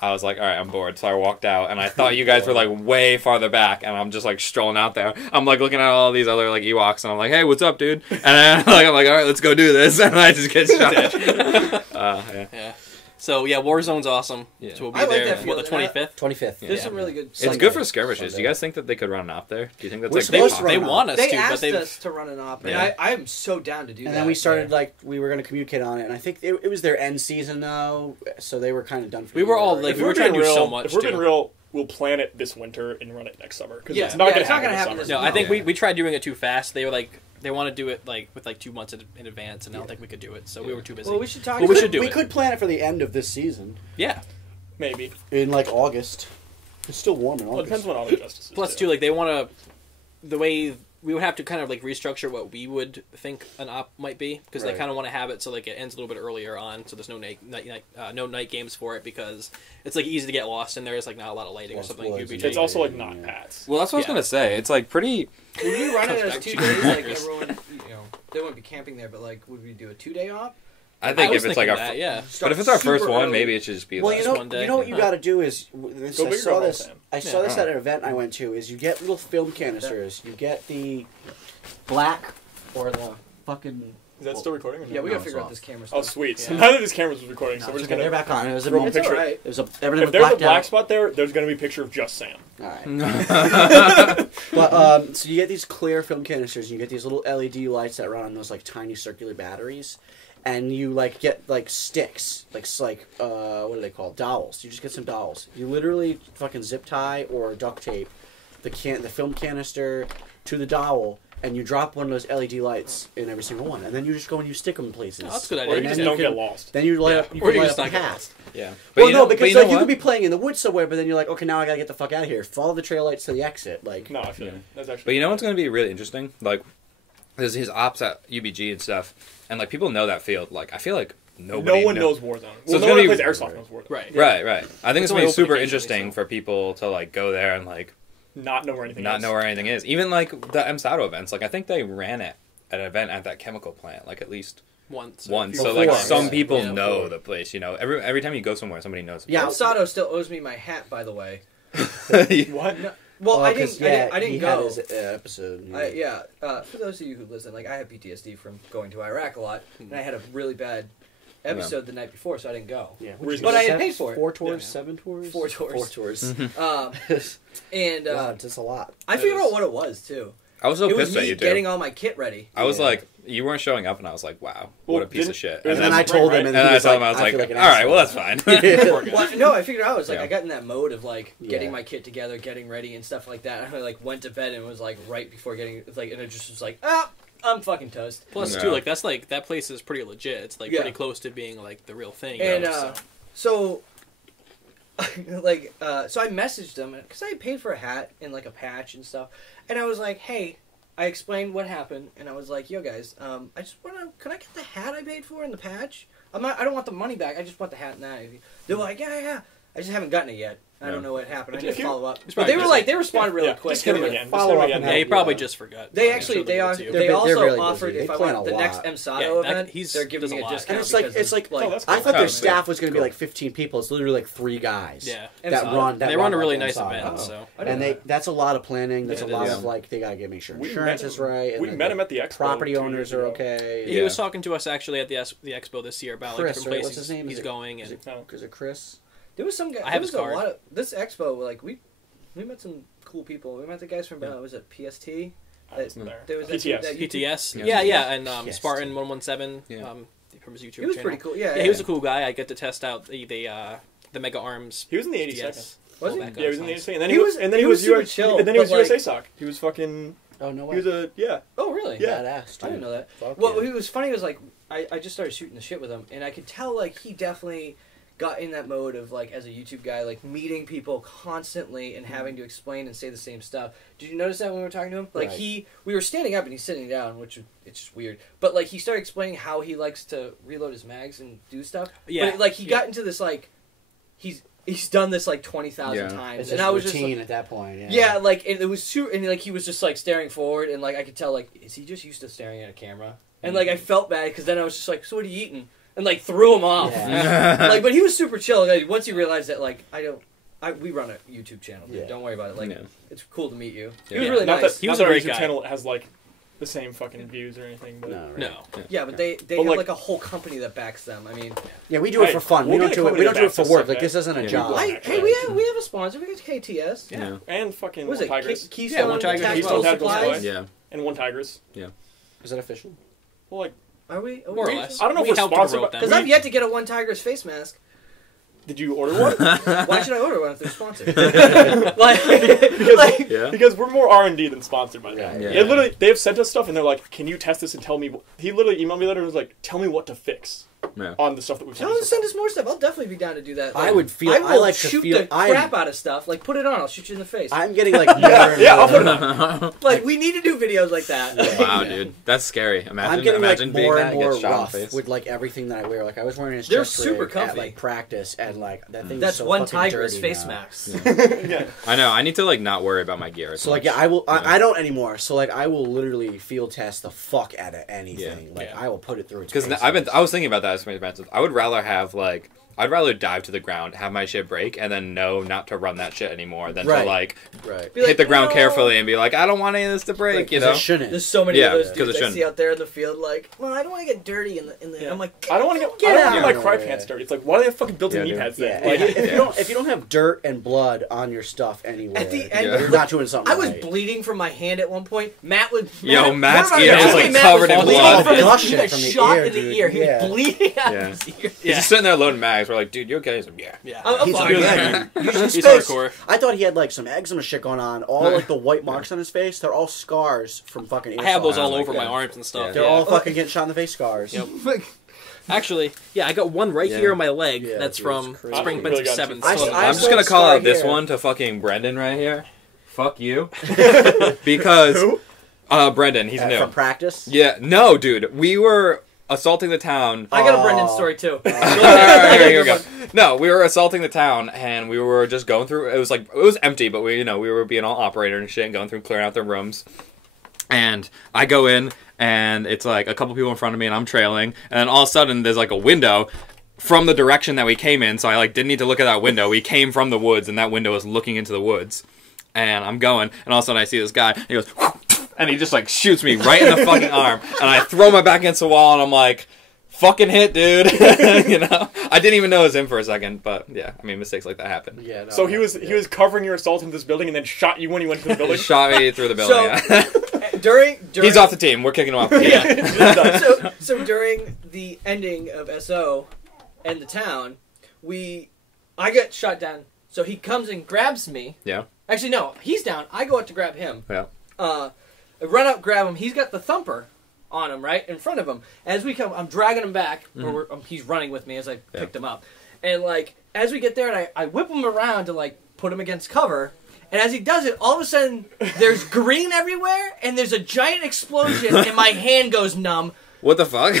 I was like, all right, I'm bored. So I walked out, and I thought you guys were like way farther back, and I'm just like strolling out there. I'm like looking at all these other like Ewoks, and I'm like, hey, what's up, dude? And I'm like, all right, let's go do this, and I just get shot. Yeah. Yeah. So yeah, Warzone's awesome. Yeah. So we'll be I like there. that What, feeling. the 25th? 25th. There's Yeah. some really good. It's good for skirmishes. Do you guys think that they could run an op there? Do you think that's We're like supposed to They run want us They to, but asked they've us to run an op, and Yeah. I'm so down to do that. And then we started like we were gonna communicate on it, and I think it was their end season though, so they were kind of done for. We the were year all, already. like, we were trying to do so much, If we're being too. real, we'll plan it this winter and run it next summer because Yeah. it's not going to gonna happen this this summer. No, I think we tried doing it too fast. They were like they want to do it like with like 2 months in advance, and I don't think we could do it. So we were too busy. Well, we should talk. But we should do We it. could plan it for the end of this season Yeah. Maybe. in like August. It's still warm in Well, it August. depends on other justices. Plus, too, like they want to, the way we would have to kind of like restructure what we would think an op might be because they Right. kind of want to have it so like it ends a little bit earlier on, so there's no night games for it because it's like easy to get lost and there's like not a lot of lighting or Lost something. woods UBG. It's also like not Pats. Well, that's what I was Yeah. gonna say. It's like pretty. Would we run it Comes as back 2 to days? Like Congress. everyone, they wouldn't be camping there, but like, would we do a 2-day op? I think was if it's like thinking our. that, yeah. But if it's our first Super one, early. maybe it should just be. Well, less. one day. you know what you Huh. got to do is Go I big saw or go this. home. I saw this Yeah. at an event I went to. Is you get little film canisters. You get the black or the fucking. Is that still recording? Or Yeah, we No, gotta figure it's out this camera Oh, stuff. sweet. So Yeah. none of these cameras was recording, No, so we're it's just okay, going they're to... back on. It was a Throw a It's picture. alright. It was everything If was there's a blacked black out. spot there, there's going to be a picture of just Sam. All right. But so you get these clear film canisters. And you get these little LED lights that run on those like tiny circular batteries, and you like get like sticks, like what are they called? Dowels. You just get some dowels. You literally fucking zip tie or duct tape the film canister to the dowel, and you drop one of those LED lights in every single one, and then you just go and you stick them places. Oh, that's a good Or idea. you just then don't you get can- lost. Then you light up. You Or can you light just up not the get path. lost. Yeah. Well, you no, know- because you know like you what? could be playing in the woods somewhere, but then you're like, okay, now I gotta get the fuck out of here. Follow the trail lights to the exit. Like, No, I feel Yeah. you. That's actually... But you know what's going to be really interesting? Like, there's his ops at UBG and stuff, and like people know that field. Like, I feel like nobody. no one knows Warzone. So Well, it's no gonna one be- that plays Airsoft knows Warzone. Right. Right, right. I think It's it's going to only be super open occasionally, interesting so. for people to like go there and like Not know where anything not is. know where anything is. Even like the MSATO events. Like, I think they ran it at an event at that chemical plant, like at least Once. once. Before, So like Before, some yeah. people Yeah, know before. the place. You know, every time you go somewhere, somebody knows. The Yeah. Sato still owes me my hat, by the way. place. What? No, well, I 'cause, didn't. I didn't he go. had his episode. Yeah. For those of you who listen, like I have PTSD from going to Iraq a lot, and I had a really bad episode the night before, so I didn't go. Yeah, But I had paid for it. 4 tours, Yeah. 7 tours, 4 tours. 4 tours. And Wow, that's a lot. I figured out what it was too. I was so It was pissed at me you, getting too. all my kit ready. I was Yeah. like, you weren't showing up, and I was like, wow, what Well, a piece of didn't- shit. it was And then in I the spring, told him, right? and And he I was told like, him, I was feel like, an all right, asshole." well, that's fine. Well, no, I figured out. I was like, Yeah. I got in that mode of like getting Yeah. my kit together, getting ready, and stuff like that. I like went to bed and it was like right before getting it's like, and it just was like, I'm fucking toast. Plus, Yeah. too, like that's like that place is pretty legit. It's like Yeah. pretty close to being like the real thing. And you know, so, so I messaged them because I had paid for a hat and like a patch and stuff, and I was like, hey. I explained what happened, and I was like, "Yo, guys, I just want to. Can I get the hat I paid for and the patch? I don't want the money back. I just want the hat and that." They're like, "Yeah." I just haven't gotten it yet. I don't know what happened. I If need to you- follow up. It's But probably they were just- like, they responded really Yeah, quick. just hit They him were again. like, follow up Just hit him and again. yeah, he Yeah. probably just forgot. They I'm actually sure they are did, too. they They're also really busy. offered They if I plan went a the next lot. MSATO Yeah, that- event, he's- they're giving does me a a lot. discount. And it's like because of, Oh, that's I cool. thought Oh, their yeah. staff was going to be Cool. like 15 people. It's literally like 3 guys. Yeah. That MSATO. run. That They run a run really that nice MSATO. event, Oh. so. I didn't And know they that. that's a lot of planning. That's Yeah, a it lot is. of like they gotta make sure We insurance met is right. And We then met the him at the expo. property 2 owners years are ago. okay. He Yeah. was talking to us actually at the expo this year about like Chris, different right? What's places his name? he's Is it- going Is and it Chris? There was some guy. I have There his was a card. lot of this expo. Like we met some cool people. We met the guys from was it PST? I wasn't there. There was that PTS. that YouTube- PTS. Yeah. Yeah, and Yes. Spartan 117 Yeah. from his YouTube He was channel. pretty cool. Yeah, Yeah, he was a cool guy. I get to test out the Mega Arms. He was in the 82nd. Yes. Was he? Pullback Yeah, he was in on the size. 82nd. And then He he was- was, and then he he was was super US, chill, and then he was but, USA like- Sock. He was fucking. Oh no He way. was a Oh really? Yeah. Badass, I didn't dude. know that. Fuck Well, yeah. he was funny. Was like I just started shooting the shit with him, and I could tell like he definitely got in that mode of like as a YouTube guy, like meeting people constantly and having to explain and say the same stuff. Did you notice that when we were talking to him? Like Right. we were standing up and he's sitting down, which it's just weird. But like he started explaining how he likes to reload his mags and do stuff. Yeah. But like he Yeah. got into this like he's done this like 20,000 Yeah. times, It's and just I was just routine like, at that point. Yeah. yeah, like and it was too, and like he was just like staring forward, and like I could tell like is he just used to staring at a camera? And like I felt bad because then I was just like, so what are you eating? And like threw him off. Yeah. Like, but he was super chill. Like, once he realized that like we run a YouTube channel. Dude. Yeah. Don't worry about it. Like Yeah. it's cool to meet you. He Yeah. was really not nice. that He was not a that our great YouTube guy. channel has like the same fucking views or anything. But No. Right. No. Yeah, but they But, have like- like a whole company that backs them. I mean, Yeah, we do it Hey, for fun. we'll we don't get a do it. We company don't do it that for backs work. us Like someday. this isn't a Yeah. job. hey, we have a sponsor. We got KTS. Yeah. and fucking What was One it? Tigers Keystone Yeah, One Tigers as Tactical well. Supplies. Yeah. and One Tigers. Is that official? Well, like Are we? More or less. I don't know We if we're helped sponsored promote by them. Because I've yet to get a One Tigers face mask. Did you order one? Why should I order one if they're sponsored? Because we're more R&D than sponsored by them. Yeah. They have sent us stuff and they're like, "Can you test this and tell me?" He literally emailed me later and was like, "Tell me what to fix on the stuff that we've Tell them to send us more stuff. I'll definitely be down to do that. I would feel. I will like shoot to feel. the crap out of stuff. Like, put it on. I'll shoot you in the face. I'm getting like more I'll put it on. Like, we need to do videos like that. Wow, dude, that's scary. I'm getting imagine like more being and that more and get shot in rough the face. with like everything that I wear. Like I was wearing a They're chest super rig comfy. at like practice, and like that thing. That's is so one fucking Tiger's dirty face now. mask. Yeah. I know. I need to like not worry about my gear. So like I will. I don't anymore. So like I will literally field test the fuck out of anything. Yeah. Like I will put it through its because paces. I was thinking about that as expensive. I would rather have like. I'd rather dive to the ground, have my shit break, and then know not to run that shit anymore than to like hit the ground carefully and be like, I don't want any of this to break, like, you know? It shouldn't. There's so many of those 'cause dudes it I see shouldn't. out there in the field like, well, I don't want to get dirty in the Yeah. I'm like, I don't want to get Get my out. cry pants dirty. It's like, why do they have fucking built-in knee dude. pads Yeah, then? Like, if you don't have dirt and blood on your stuff anywhere, At the end, you're not doing something. I was right. bleeding from my hand at one point. Matt's Matt's ear was, like, covered in blood. He got Gushing from the shot ear, in the dude. ear. He Yeah. was bleeding out Yeah. of his ear. He's just sitting there loading mags. We're like, dude, you okay? He's like, yeah. Yeah. I'm He's fine. like, He's His face- hardcore. I thought he had like some eczema shit going on. All like the white marks on his face, they're all scars from fucking. I have those all my over my God. arms and stuff. They're all fucking getting shot in the face scars. Yep. Actually, yeah, I got one right Yeah. here on my leg. Yeah, that's dude, from it's crazy. Spring I really Break got 7. you. I I'm just saw gonna a call scar out this here. one to fucking Brendan right here. Fuck you. Because Brendan, he's new. From practice. Yeah, no, dude. We were assaulting the town. I got a Brendan story too. Alright, here we go. No, we were assaulting the town, and we were just going through. It was empty, but we were being all operator and shit, and going through, clearing out the rooms. And I go in, and it's like a couple people in front of me, and I'm trailing, and then all of a sudden there's like a window from the direction that we came in. So I like didn't need to look at that window. We came from the woods, and that window was looking into the woods. And I'm going, and all of a sudden I see this guy, and he goes, and he just like shoots me right in the fucking arm, and I throw my back against the wall, and I'm like, fucking hit, dude. You know, I didn't even know it was him for a second, but yeah, I mean, mistakes like that happen. Yeah. No, so he was covering your assault in this building and then shot you when you went to the building. Shot me through the building. Yeah. during He's off the team. We're kicking him off the team. so during the ending of SO and the town, I get shot down. So he comes and grabs me. Yeah. Actually, no, he's down. I go out to grab him. Yeah. I run up, grab him. He's got the thumper on him, right in front of him. As we come, I'm dragging him back. Or he's running with me as I picked him up. And like as we get there, and I whip him around to like put him against cover. And as he does it, all of a sudden there's green everywhere, and there's a giant explosion, and my hand goes numb. What the fuck?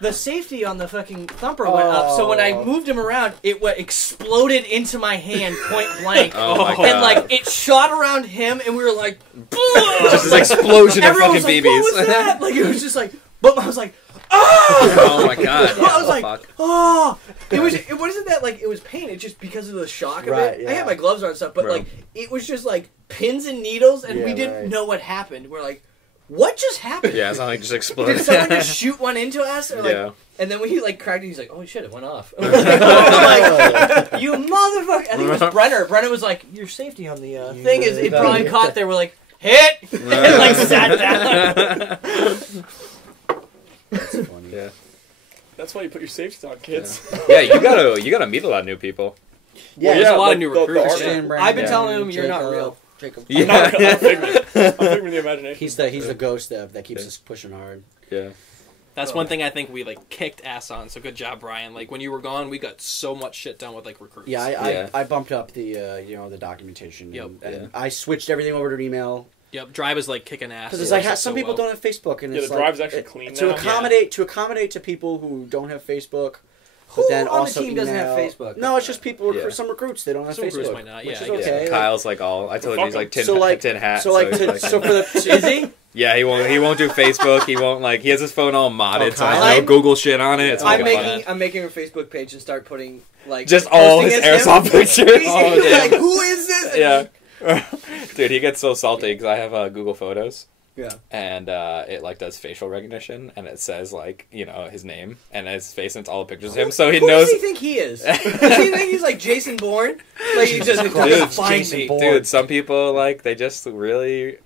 The safety on the fucking thumper went up, so when I moved him around, it exploded into my hand point blank. Oh my God. And like it shot around him, and we were like, Just this explosion of everyone fucking was like, BBs. what was that? Like it was just like, but I was like, oh! Oh my God. I was like, fuck. oh! It wasn't that like it was pain. It just because of the shock of Right, it. yeah. I had my gloves on and stuff, but Bro. like it was just like pins and needles, and Yeah, we didn't right. know what happened. We're like, what just happened? Yeah, it's not like just exploded. Did someone just shoot one into us? Or like, Yeah. and then when he like cracked it, he's like, "Oh shit, it went off." I'm like, you motherfucker! I think it was Brenner. Brenner was like, "Your safety on the thing is it probably caught." They were like, "Hit!" and like sat down. That's funny. Yeah. That's why you put your safety on, kids. Yeah, you gotta meet a lot of new people. Yeah, There's a lot like of new the recruits. artist- Yeah. I've been telling him you're not real. Jacob. Yeah. I'm figment of the imagination. He's the ghost that keeps us pushing hard. Yeah. That's one thing I think we like kicked ass on. So good job, Brian. Like when you were gone, we got so much shit done with like recruits. Yeah, Yeah. I bumped up the the documentation. Yep. And I switched everything over to an email Yep. Drive is like kicking ass. because it's It like works some so people well. don't have Facebook, and Yeah, it's the like, drive's actually clean to now. accommodate to people who don't have Facebook. But Who then on the also team doesn't have email. Facebook? No, it's just people. Yeah. Some recruits they don't have Some recruits Facebook. might not, which yeah, is I guess. okay. Kyle's like all. I told him he's like tin hat. So like he's so for the Is he? yeah, he won't do Facebook. He won't like. He has his phone all modded, so Kyle? there's no Google shit on it. It's I'm fucking funny. I'm making a Facebook page and start putting like Just all his posting as him. airsoft pictures. Oh, like, who is this? Yeah. Dude, he gets so salty because I have Google Photos. Yeah. And it like does facial recognition, and it says like his name and his face, and it's all the pictures of him, so he Who knows. does he think he is? Does he think he's like Jason Bourne? Like he just Dude, find Jason me. Bourne. Dude, some people like they just really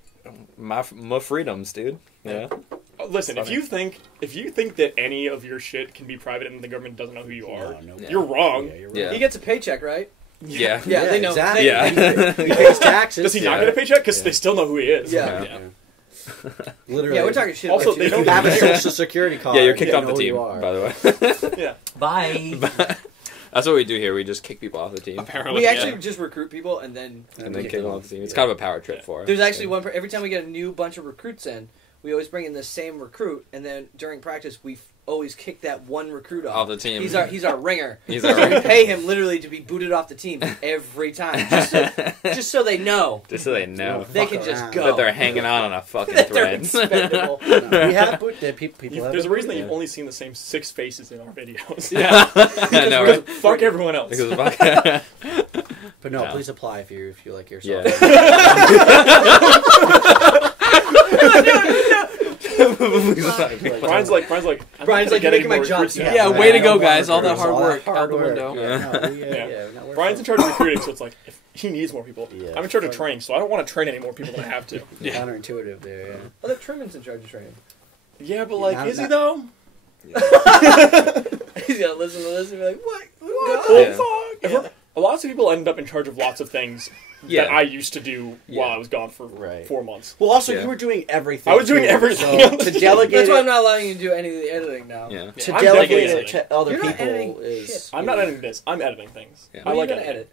my freedoms, dude. Yeah. listen, if you think that any of your shit can be private and the government doesn't know who you are, you're wrong. Yeah, you're Yeah. He gets a paycheck, right? Yeah. Yeah, they know. Exactly. Yeah. He pays taxes. Does he not get a paycheck? Because they still know who he is. Yeah. Literally. Yeah, we're talking shit. Also, about they you. don't have a social security card. Yeah, you're kicked they off the know who team, you are. by the way. Yeah. Bye. That's what we do here. We just kick people off the team. Apparently, We actually just recruit people and then Kick them off the team. It's kind of a power trip for us. There's actually one. Every time we get a new bunch of recruits in, we always bring in the same recruit, and then during practice, we always kick that one recruit off. Off the team. He's our ringer. He's our So we ringer. pay him literally to be booted off the team every time, just so they know. Just so they know. They Fuck can just around. go. That they're hanging on a fucking That they're thread. expendable. No, we have people. There's a reason that Yeah. you've only seen the same 6 faces in our videos. Yeah. I know, right? Fuck everyone else. Because fuck. But no, No. please apply if you like yourself. Brian's like, I'm Brian's not like, gonna get you're making my any more job recruits easy. now. Yeah, way to go, guys. All that All hard that work hard out the work. window. No, we, Yeah. we're not working. Brian's in charge of recruiting, so it's like, if he needs more people. Yeah. I'm in charge of training, so I don't want to train any more people than I have to. Yeah. Counterintuitive there. Yeah. Oh, the Truman's in charge of training. Yeah, but like, Not- is he not- though? He's gonna listen to this and be like, "What? What? Well, Yeah. fuck. If lots of people end up in charge of lots of things Yeah. that I used to do while Yeah. I was gone for Right. 4 months. Well, also Yeah. you were doing everything. I was doing too, everything. So to delegate That's why I'm it not allowing you to do any of the editing now. Yeah. to I'm delegate definitely it to other You're not people editing is. shit. I'm not editing this. I'm editing things. Yeah. I What are like you gonna editing. edit?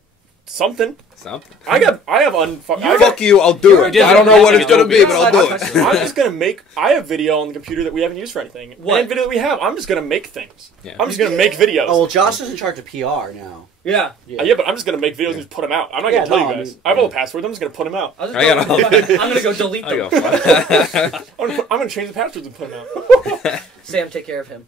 Something. Something. I have unfuck. Fuck you, I'll do You're it. I don't know what it's gonna be, You're but I'll do it. I'm just gonna make. I have video on the computer that we haven't used for anything. What? And video that we have. I'm just gonna make things. Yeah. I'm just gonna make videos. Oh well, Josh is in charge of PR now. Yeah. Yeah, but I'm just gonna make videos and just put them out. I'm not Yeah, gonna tell no, you I guys. mean- I have all the passwords. I'm just gonna put them out. I'm I gotta- gonna go delete I them. go, fuck. I'm gonna change the passwords and put them out. Sam, take care of him.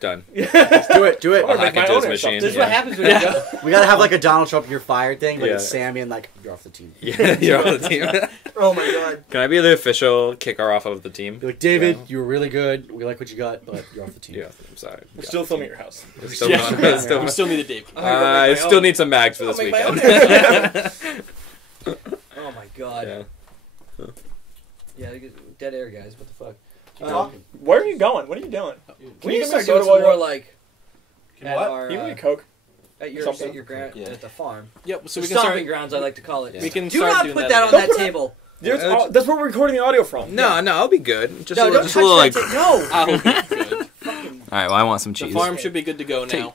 Done. Do it. Do I'm it. gonna I'll make hack my into own this machine. This is Yeah. what happens when you go. We gotta have like a Donald Trump "you're fired" thing, but Yeah. it's Sammy and like you're off the team. Yeah, you're on the team. Oh my god. Can I be the official kicker off of the team? Be like, David, Yeah. you were really good. We like what you got, but you're off the team. Yeah, I'm sorry. We're still filming at your house. It's still Yeah. going. It's still We still need a Dave. I still need some mags for I'll this make my own weekend. haircut. Oh my god. Yeah. Yeah, dead air, guys. What the fuck? Where are you going? What are you doing? We need to give me start soda doing some while you're more up? like at What? our You need Coke. at your Something? Yeah. at the farm. Yep. So The we can stomping start. grounds, I like to call it. Yeah. We can Do start not doing put that. that on Don't that put it- table. That's where we're recording the audio from. No, I'll be good. Just No, a, don't just touch a little that like. No. I'll be good. All right, well, I want some The cheese. farm should be good to go now.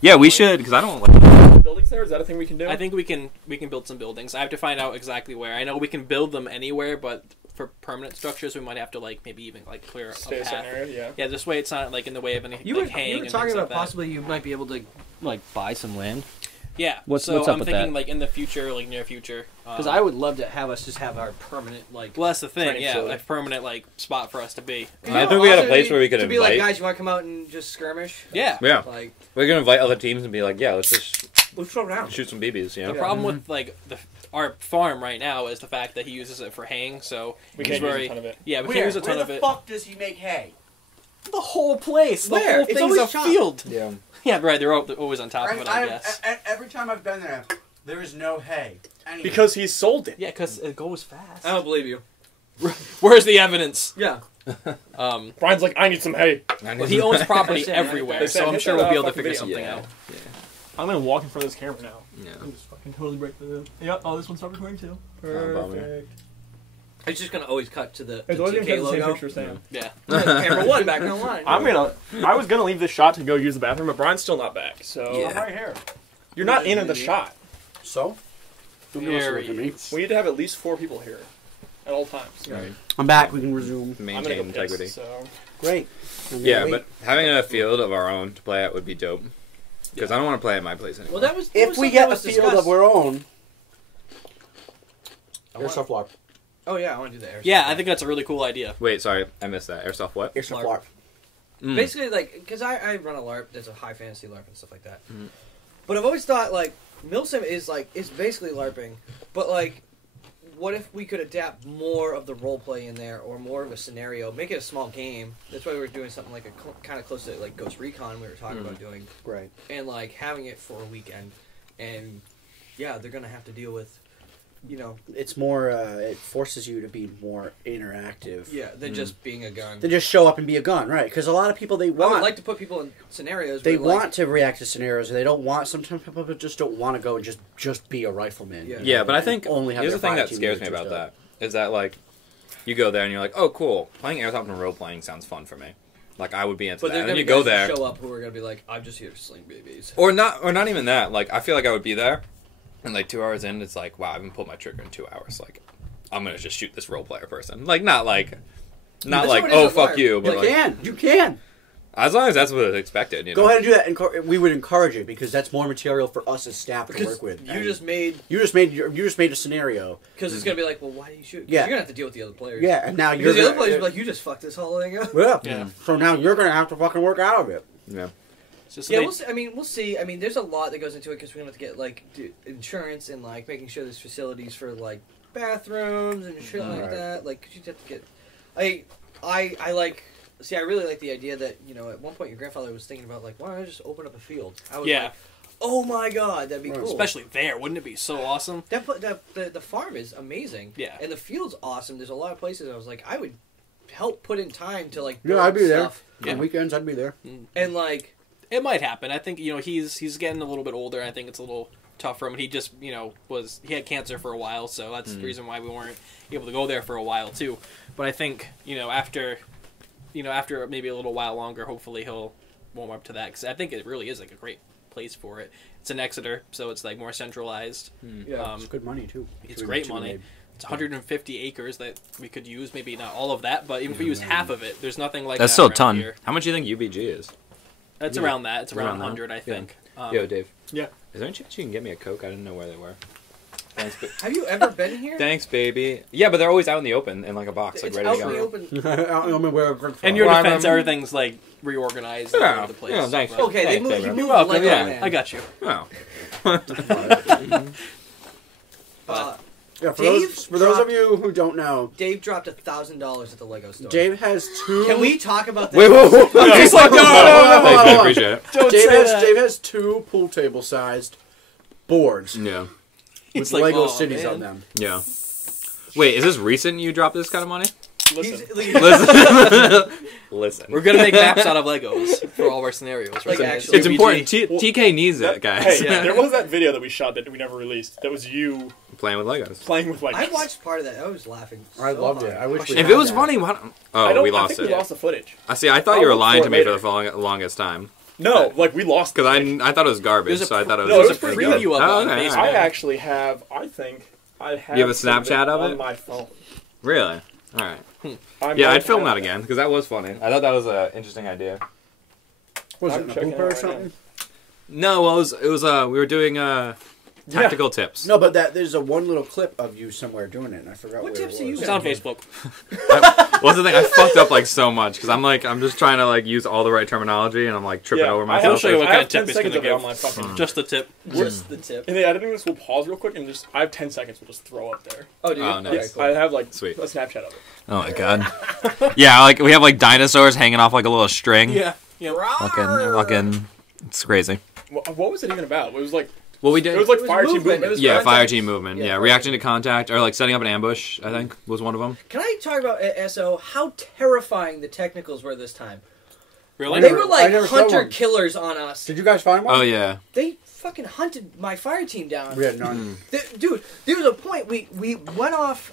Yeah, we should because I don't like. Buildings there? Is that a thing we can do? I think we can build some buildings. I have to find out exactly where. I know we can build them anywhere, but for permanent structures, we might have to like maybe even like clear Stay a a certain path. area, yeah. Yeah, this way it's not like in the way of any You like were hang and talking things about like that. possibly you might be able to like buy some land. Yeah. What's so up I'm with thinking that? like in the future, like near future. Because I would love to have us just have our permanent like. Well, that's the thing. training Yeah, facility. a permanent like spot for us to be. I think we got a place where we could to be like, invite. guys, you want to come out and just skirmish? Yeah. Yeah, Like, we're gonna invite other teams and be like, yeah, let's just let's throw around. shoot some BBs. You know? The problem with like our farm right now is the fact that he uses it for haying. So We he's can't use very a ton of it. yeah. We can't use a ton of it. fuck does he make hay? The whole place. The Where? whole It's thing's a always chopped. field. Yeah. Yeah, right. They're always on top of it, I guess. Every time I've been there, there is no hay. Because he sold it. Yeah, because it goes fast. I don't believe you. Where's the evidence? Yeah. Brian's like, I need some hay. Well, he owns property Sam, right everywhere, there. so Sam, I'm hit sure that, we'll be able to fucking figure video. something Yeah. out. I'm gonna walk in front of this camera now. Yeah. I'm just fucking totally break the. Yep. Oh, this one stopped recording too. bummer. Perfect. It's just gonna always cut to the It's always gonna TK cut the same logo. picture, Sam. Yeah. Camera one back on line. I was gonna leave this shot to go use the bathroom, but Brian's still not back. So Yeah. I'm right here. you're not in the shot. So? Nobody wants to look at me. We need to have at least 4 people here at all times. Right. I'm back. We can resume. I'm gonna Maintain go integrity. piss, so Great. Yeah, but having a field of our own to play at would be dope. Because I don't want to play at my place anymore. Well, that was if we get a field of our own, airsoft LARP. Oh yeah, I want to do the airsoft. Yeah, I think that's a really cool idea. Wait, sorry, I missed that. Airsoft what? Airsoft LARP. LARP. Mm. Basically, like, because I run a LARP. There's a high fantasy LARP and stuff like that. But I've always thought like Milsim is basically LARPing, but like, what if we could adapt more of the role play in there, or more of a scenario, make it a small game. That's why we were doing something like kind of close to like Ghost Recon. We were talking about doing, Right. and like having it for a weekend, and yeah, they're gonna have to deal with it's more. It forces you to be more interactive. Yeah, than just being a gun. Than just show up and be a gun, right? Because a lot of people I would like to put people in scenarios. They where, want to react to scenarios, and they don't want. Sometimes people just don't want to go and just be a rifleman. Yeah, but I think only here's the thing that scares me about that is that like you go there and you're like, oh cool, playing airsoft and role playing sounds fun for me. Like I would be into that. And then you go there, show up who are gonna be like, I'm just here to sling babies, or not even that. Like I feel like I would be there, and like 2 hours in, it's like, wow, I haven't pulled my trigger in 2 hours. Like I'm gonna just shoot this role player person. Like not like oh fuck you, but you can. As long as that's what is expected, Go ahead and do that. We would encourage it because that's more material for us as staff to work with. You just made a scenario because it's gonna be like, well, why do you shoot? Yeah, you're gonna have to deal with the other players. Yeah, and now the other players are like, you just fucked this whole thing up. Yeah. So now you're gonna have to fucking work out of it. Yeah. We'll see. We'll see. I mean, there's a lot that goes into it because we're gonna have to get like insurance and like making sure there's facilities for like bathrooms and shit like that. Like, 'cause you'd have to get. I like. See, I really like the idea that, at one point your grandfather was thinking about, like, why don't I just open up a field? I was like, oh my god, that'd be cool. Especially there, wouldn't it be so awesome? The farm is amazing. Yeah. And the field's awesome. There's a lot of places I was like, I would help put in time to, like, yeah, I'd be stuff. there. On weekends, I'd be there. And, like... It might happen. I think, he's getting a little bit older. I think it's a little tough for him. And he just, he had cancer for a while, so that's the reason why we weren't able to go there for a while, too. But I think, after maybe a little while longer, hopefully he'll warm up to that. Because I think it really is, like, a great place for it. It's in Exeter, so it's, like, more centralized. Yeah, it's good money, too. It's great money. It's 150 acres that we could use. Maybe not all of that, but even if we use half of it, there's nothing like that's that still a ton. here. How much do you think UBG is? It's around that. It's around 100, I think. Yo, Dave. Yeah. Is there any chance you can get me a Coke? I didn't know where they were. Thanks, have you ever been here? Thanks, baby. Yeah, but they're always out in the open in like a box, like ready to go. Out in the open. In your defense, everything's like reorganized all over the place. Yeah, thanks. Okay, thanks, you moved welcome. Lego Yeah, I got you. Oh. Yeah, for those of you who don't know, Dave dropped $1,000 at the Lego store. Dave has two. Can we talk about this? Wait, whoa. Just like, no. Thanks, man, appreciate it. Dave has two pool table sized boards. Yeah. With Lego cities on them. Yeah. Wait, is this recent you dropped this kind of money? Listen. Listen. We're gonna make maps out of Legos for all of our scenarios. Right? Actually, it's important. TK needs it, guys. Hey, there was that video that we shot that we never released. That was you playing with Legos. I watched part of that. I was laughing. I loved it. I wish if it was funny, why don't... Oh, we lost I think we lost the footage. I see. I thought you were lying to me for the longest time. No, like we lost because I thought it was garbage. So I thought it was. No, it was pretty good. Preview of it. I actually have. I think I have. You have a Snapchat of it on my phone. Really? All right. Yeah, I'd film that again because that was funny. I thought that was an interesting idea. Was it in a blooper or something? No, well, it was we were doing tactical tips. No, but there's one little clip of you somewhere doing it, and I forgot what tips are you? It's on Facebook. What's the thing? I fucked up like so much because I'm just trying to like use all the right terminology and I'm like tripping over myself. I'll show you what kind of tip it's gonna give. Just the tip. Just the tip. In the editing, this will pause real quick and just I have 10 seconds. We'll just throw up there. Oh, dude. Oh, nice. Yes, cool. I have like Sweet. a Snapchat of it. Oh my god. Yeah, like we have like dinosaurs hanging off like a little string. Yeah. Fucking, it's crazy. What was it even about? It was like. Well, we did. It was like fire team movement. Yeah, fire team movement. Yeah, reacting to contact or like setting up an ambush. I think was one of them. Can I talk about SO? How terrifying the technicals were this time. Really? They were like hunter killers on us. Did you guys find one? Oh yeah. They fucking hunted my fire team down. We had none. Dude, there was a point we went off.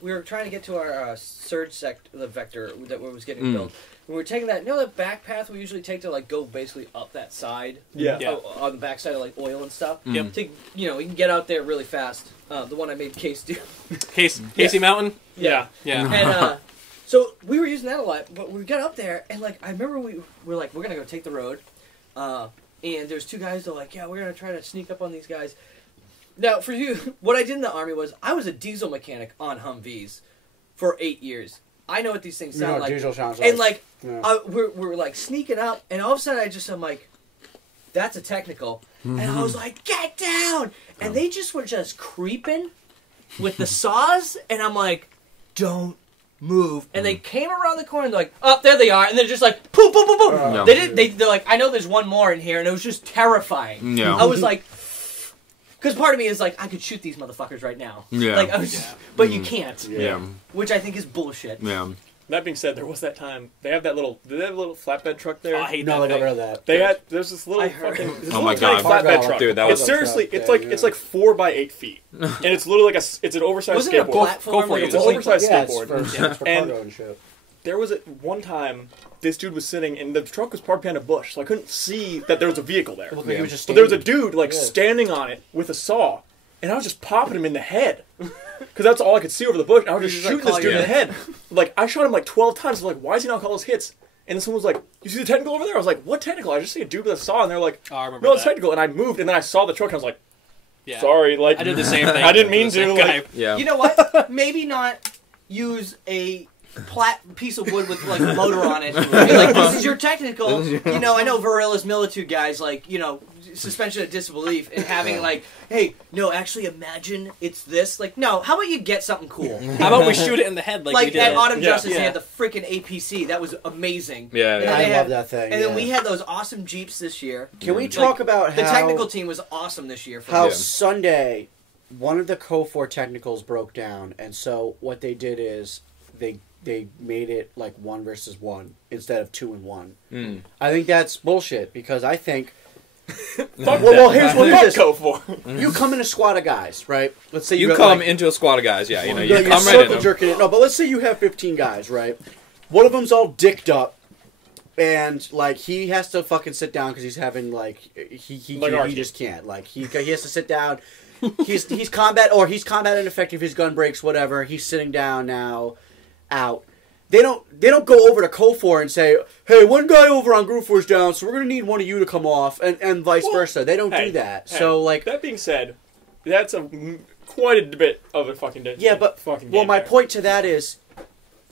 We were trying to get to our surge the vector that was getting built. We were taking that, that back path we usually take to like go basically up that side. Yeah. On the back side of like oil and stuff. Yep. To, we can get out there really fast. The one I made Kace do. Casey Mountain? Yeah. And so we were using that a lot, but we got up there and like I remember we were like, we're gonna go take the road. And there's two guys that are like, yeah, we're gonna try to sneak up on these guys. Now for you, what I did in the army was I was a diesel mechanic on Humvees for 8 years. I know what these things sound like. Diesel sounds like. And like, we're like sneaking up, and all of a sudden I'm like, that's a technical. And I was like, get down! And they just were just creeping with the saws, and I'm like, don't move. And they came around the corner, and they're like, oh, there they are. And they're just like, boom, boom, boom, boom. No. They're like, I know there's one more in here, and it was just terrifying. No. I was like, Because part of me is like, I could shoot these motherfuckers right now. Yeah. Like, but you can't. Yeah. Which I think is bullshit. Yeah. That being said, there was that time they have that little. Did they have a little flatbed truck there? Oh, I hate No, that I got thing. rid of that. There's this little fucking. This Oh my little tiny God. flatbed truck. Dude, that was- It's seriously. truck, It's like 4 by 8 feet, and it's literally like it's an oversized Wasn't it a skateboard. platform? Go for like it. It's an a oversized Yeah, it's skateboard. for And- cargo and shit. There was one time this dude was sitting, and the truck was parked behind a bush, so I couldn't see that there was a vehicle there. It looked like he was just But there was a standing. dude like Yeah. standing on it with a saw, and I was just popping him in the head because that's all I could see over the bush. And I was just He was, like, shooting this dude in the calling head. Like I shot him like 12 times. I'm like, why is he not calling his hits? And then someone was like, "You see the technical over there?" I was like, "What technical?" I just see a dude with a saw, and they're like, Oh, I remember "No, it's that. technical." And I moved, and then I saw the truck, and I was like, Yeah. "Sorry, like I did the same thing. I didn't mean The same to. guy. Like, Yeah. You know what? Maybe not use a piece of wood with like a motor on it. Be like, this is your technical. You know, I know Verilla's Militude guys like, you know, suspension of disbelief and having like, hey, no, actually imagine it's this. Like, no, how about you get something cool? How about we shoot it in the head like we Like did? at Autumn Yeah. Justice, they Yeah. had the freaking APC. That was amazing. Yeah, And yeah. then I they love had- that thing. And yeah. then we had those awesome Jeeps this year. Can we Like, talk about The how technical team was awesome this year. For how me. Yeah. Sunday one of the KO4 technicals broke down, and so what they did is they made it like 1 versus 1 instead of 2 and 1. Mm. I think that's bullshit because I think well, here's what Fuck let's go for. you come in a squad of guys, right? Let's say You got, come like, into a squad of guys, yeah. You know, you you're come right in circle them. jerking it. No, but let's say you have 15 guys, right? One of them's all dicked up, and like he has to fucking sit down because he's having like he Like just can't. Like he has to sit down. he's combat ineffective. His gun breaks, whatever. He's sitting down now, out. They don't go over to KO4 and say, hey, one guy over on Group 4's down, so we're gonna need one of you to come off, and vice versa. They don't do that. Hey, So like that being said, that's quite a bit of a fucking yeah, but fucking well, game my there. point to that is,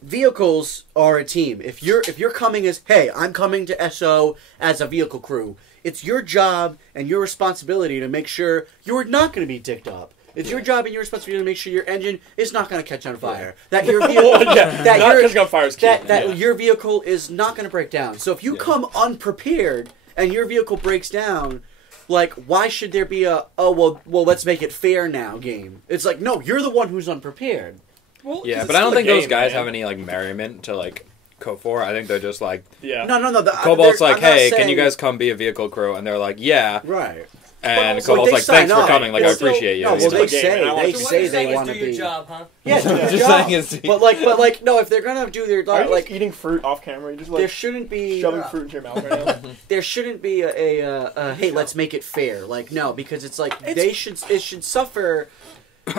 vehicles are a team. If you're coming as, hey, I'm coming to SO as a vehicle crew, it's your job and your responsibility to make sure you're not going to be dicked up. It's your job and your responsibility to make sure your engine is not going to catch on fire. That your vehicle, yeah, that not your catching on fire is key. that your vehicle is not going to break down. So if you come unprepared and your vehicle breaks down, like, why should there be a well let's make it fair now game? It's like, no, you're the one who's unprepared. Well, Yeah, 'cause but it's I don't still a think those game, guys man. have any like merriment to like KO4. I think they're just like Yeah. No. Cobalt's like, I'm not hey, can saying- you guys come be a vehicle crew? And they're like, yeah. Right. And also, Cobalt's they like, sign thanks for up. coming. Like, I It's still- appreciate you. no, well, You know? they It's a game, say and I want they to- So what say you're saying they is want do to your be. job, huh? Yeah, do your Just job. saying is- but like no, if they're gonna do their Are you like, just eating fruit off camera? You just there like shouldn't be shoving fruit into your mouth right now. there shouldn't be a hey, let's make it fair. Like, no, because it's like it should suffer.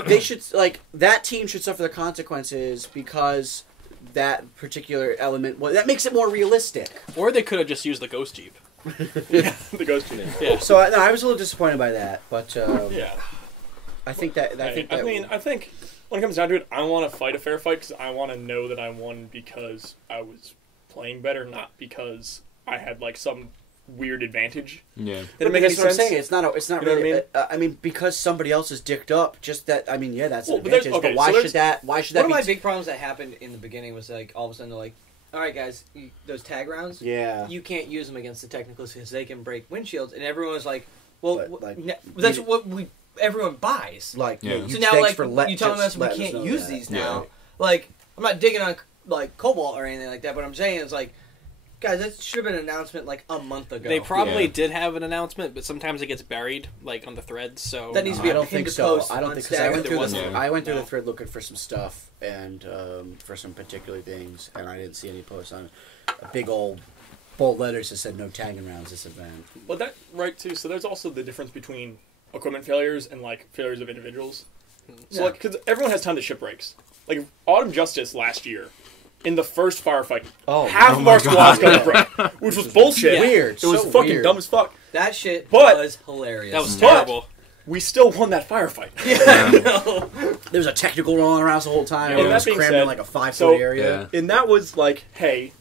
They should like that team should suffer the consequences because that particular element. Well, that makes it more realistic. Or they could have just used the Ghost Jeep. The ghost Jeep. Yeah. So I was a little disappointed by that, but Yeah. I think that I think when it comes down to it, I want to fight a fair fight because I want to know that I won because I was playing better, not because I had like some weird advantage. Yeah. Did it make any that's what I'm sense? saying. It's not You know what really. I I mean, because somebody else is dicked up. Just that. I mean, yeah, that's Well, an but there's- advantage. okay, but why so there's- should that? Why should One that of be? my big problems that happened in the beginning was like all of a sudden they're like, all right, guys, those tag rounds, Yeah. you can't use them against the technicals because they can break windshields, and everyone was like, well, But, like, that's you- what everyone buys. Like, Yeah. you So now, thanks like, for you telling us we letting can't know use that. these Yeah. now. Like, I'm not digging on like Cobalt or anything like that, but I'm saying is like, guys, that should have been an announcement like a month ago. They probably Yeah. did have an announcement, but sometimes it gets buried, like on the threads. So That needs to be I a don't pinned think so. post I don't on think because I Stagger. went There through wasn't. I went through No. the thread looking for some stuff and for some particular things, and I didn't see any posts on a big old bold letters that said no tagging rounds this event. Well, that right too. So there's also the difference between equipment failures and like failures of individuals. So Yeah. like, because everyone has time to ship breaks. Like Autumn Justice last year, in the first firefight, half of our squad's got a break, which was bullshit. Yeah. Weird. It was so fucking weird. dumb as fuck. That shit But- was hilarious. that was But- terrible. We still won that firefight. There was a technical rolling around the whole time. And It that was being crammed in said, like a 5-foot so- area. Yeah. And that was like, hey,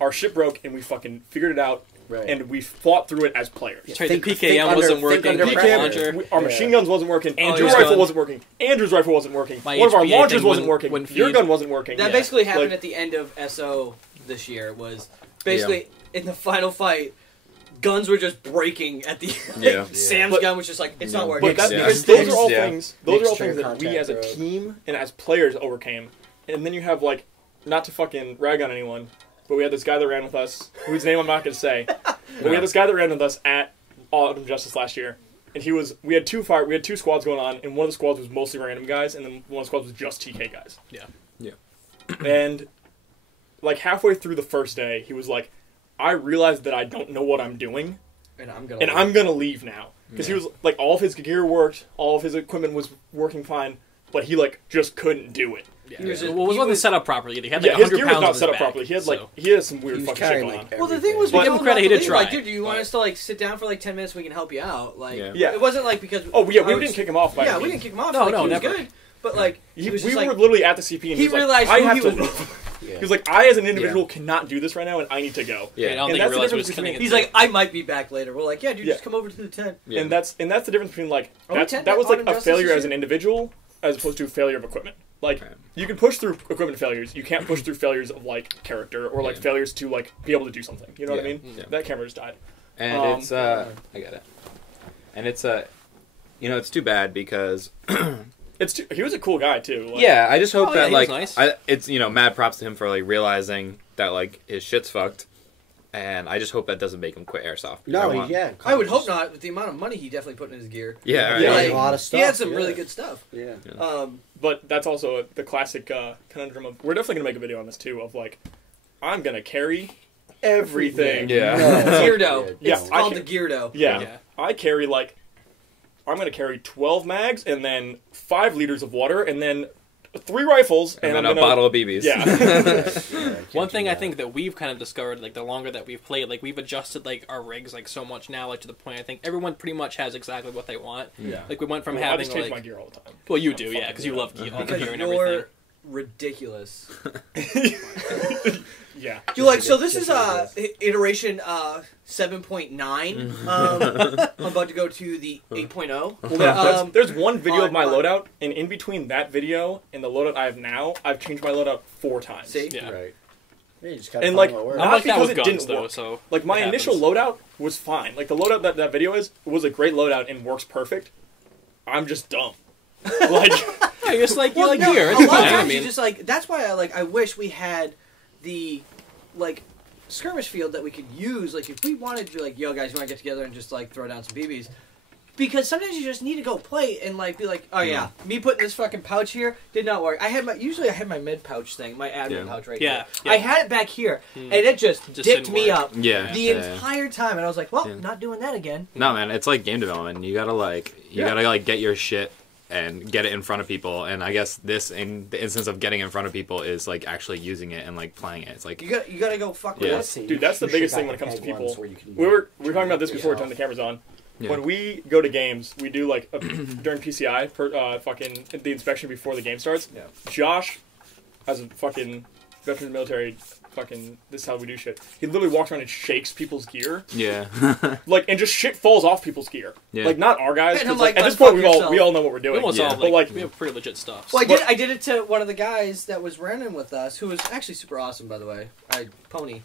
our ship broke and we fucking figured it out, Right. and we fought through it as players. That's right, Think- the think PKM under- wasn't think working. under the pressure. launcher. Our machine guns wasn't working. Andrew's Your rifle gun. wasn't working. Andrew's rifle wasn't working. My One of our HPA launchers thing wasn't working. wouldn't Your feed. gun wasn't working. That Yeah. basically happened Like, at the end of SO this year. Was basically in the final fight, guns were just breaking at the Sam's gun was just like, it's not working. But those are all things that we as a team and as players overcame. And then you have, like, not to fucking rag on anyone, but we had this guy that ran with us, whose name I'm not going to say. But we had this guy that ran with us at Autumn Justice last year. And we had two squads going on, and one of the squads was mostly random guys, and then one of the squads was just TK guys. Yeah. And, like, halfway through the first day, he was like, I realized that I don't know what I'm doing, and I'm gonna leave now. Because he was, like, all of his gear worked, all of his equipment was working fine, but he, like, just couldn't do it. Yeah. It wasn't set up properly. He had, like, his 100 gear pounds was not on set his up back, properly. He had some weird fucking shit going on. Well, the thing was, give him credit, he did try. Like, dude, do you want us to, like, sit down for, like, 10 minutes so we can help you out? Like, it wasn't, like, because... Oh, yeah, we didn't kick him off. We didn't kick him off. No, he was never. good. But, like, we were literally at the CP, and he realized like, he was... He was like, I as an individual cannot do this right now, and I need to go. Yeah, I don't think he realized what he was coming into. He's like, I might be back later. We're like, yeah, dude, just come over to the tent. Yeah. And that's the difference between, like, that was, like, a failure as an individual, as opposed to a failure of equipment. Like, you can push through equipment failures. You can't push through failures of, like, character or, like, failures to, like, be able to do something. You know what I mean? Yeah. That camera just died. And it's, I get it. And it's, you know, it's too bad because... he was a cool guy, too. Like, yeah, I just hope that, like, nice. it's, you know, mad props to him for, like, realizing that, like, his shit's fucked. And I just hope that doesn't make him quit Airsoft. I would hope not, with the amount of money he definitely put in his gear. Yeah, like, a lot of stuff. He had some really good stuff. Yeah. But that's also the classic conundrum of... We're definitely going to make a video on this, too, of, like, I'm going to carry everything. Yeah. Geardo. It's called the Geardo. Yeah. I carry, like... I'm going to carry 12 mags, and then 5 liters of water, and then 3 rifles, and then a bottle of BBs. Yeah. One thing I think that we've kind of discovered, like, the longer that we've played, like, we've adjusted, like, our rigs, like, so much now, like, to the point I think everyone pretty much has exactly what they want. Yeah. Like, we went from having, I just change like... my gear all the time. Well, you do, yeah, because you love gear, all the gear and everything. You're ridiculous. Yeah. You're like, so this is iteration 7.9. I'm about to go to the 8.0. Well, there's one video of my loadout, and in between that video and the loadout I have now, I've changed my loadout 4 times. See? Yeah. Right. And, like, not because it guns, didn't work. So like, my initial loadout was fine. Like, the loadout that video was a great loadout and works perfect. I'm just dumb. Like... I guess, like, you like gear. A lot of times you just, like... That's why I wish we had the, like, skirmish field that we could use. Like, if we wanted to be like, yo, guys, you want to get together and just, like, throw down some BBs? Because sometimes you just need to go play and, like, be like, oh, yeah, me putting this fucking pouch here did not work. Usually I had my mid pouch thing, my admin pouch right here. Yeah. I had it back here, and it just dicked me up the entire time. And I was like, well, not doing that again. No, man, it's like game development. You gotta, like, get your shit and get it in front of people, and I guess this, in the instance of getting in front of people, is like actually using it and like playing it. It's like you gotta go fuck with it. Dude, that's the biggest thing when it comes to people. We were talking about this before we turned the cameras on. Yeah. When we go to games, we do like during PCI, fucking the inspection before the game starts. Yeah. Josh, as a fucking veteran of the military, fucking this is how we do shit. He literally walks around and shakes people's gear. Yeah. Like, and just shit falls off people's gear. Yeah. Like, not our guys. And like, at this point, we all know what we're doing. We have pretty legit stuff. Well, I did it to one of the guys that was running with us, who was actually super awesome, by the way. Pony.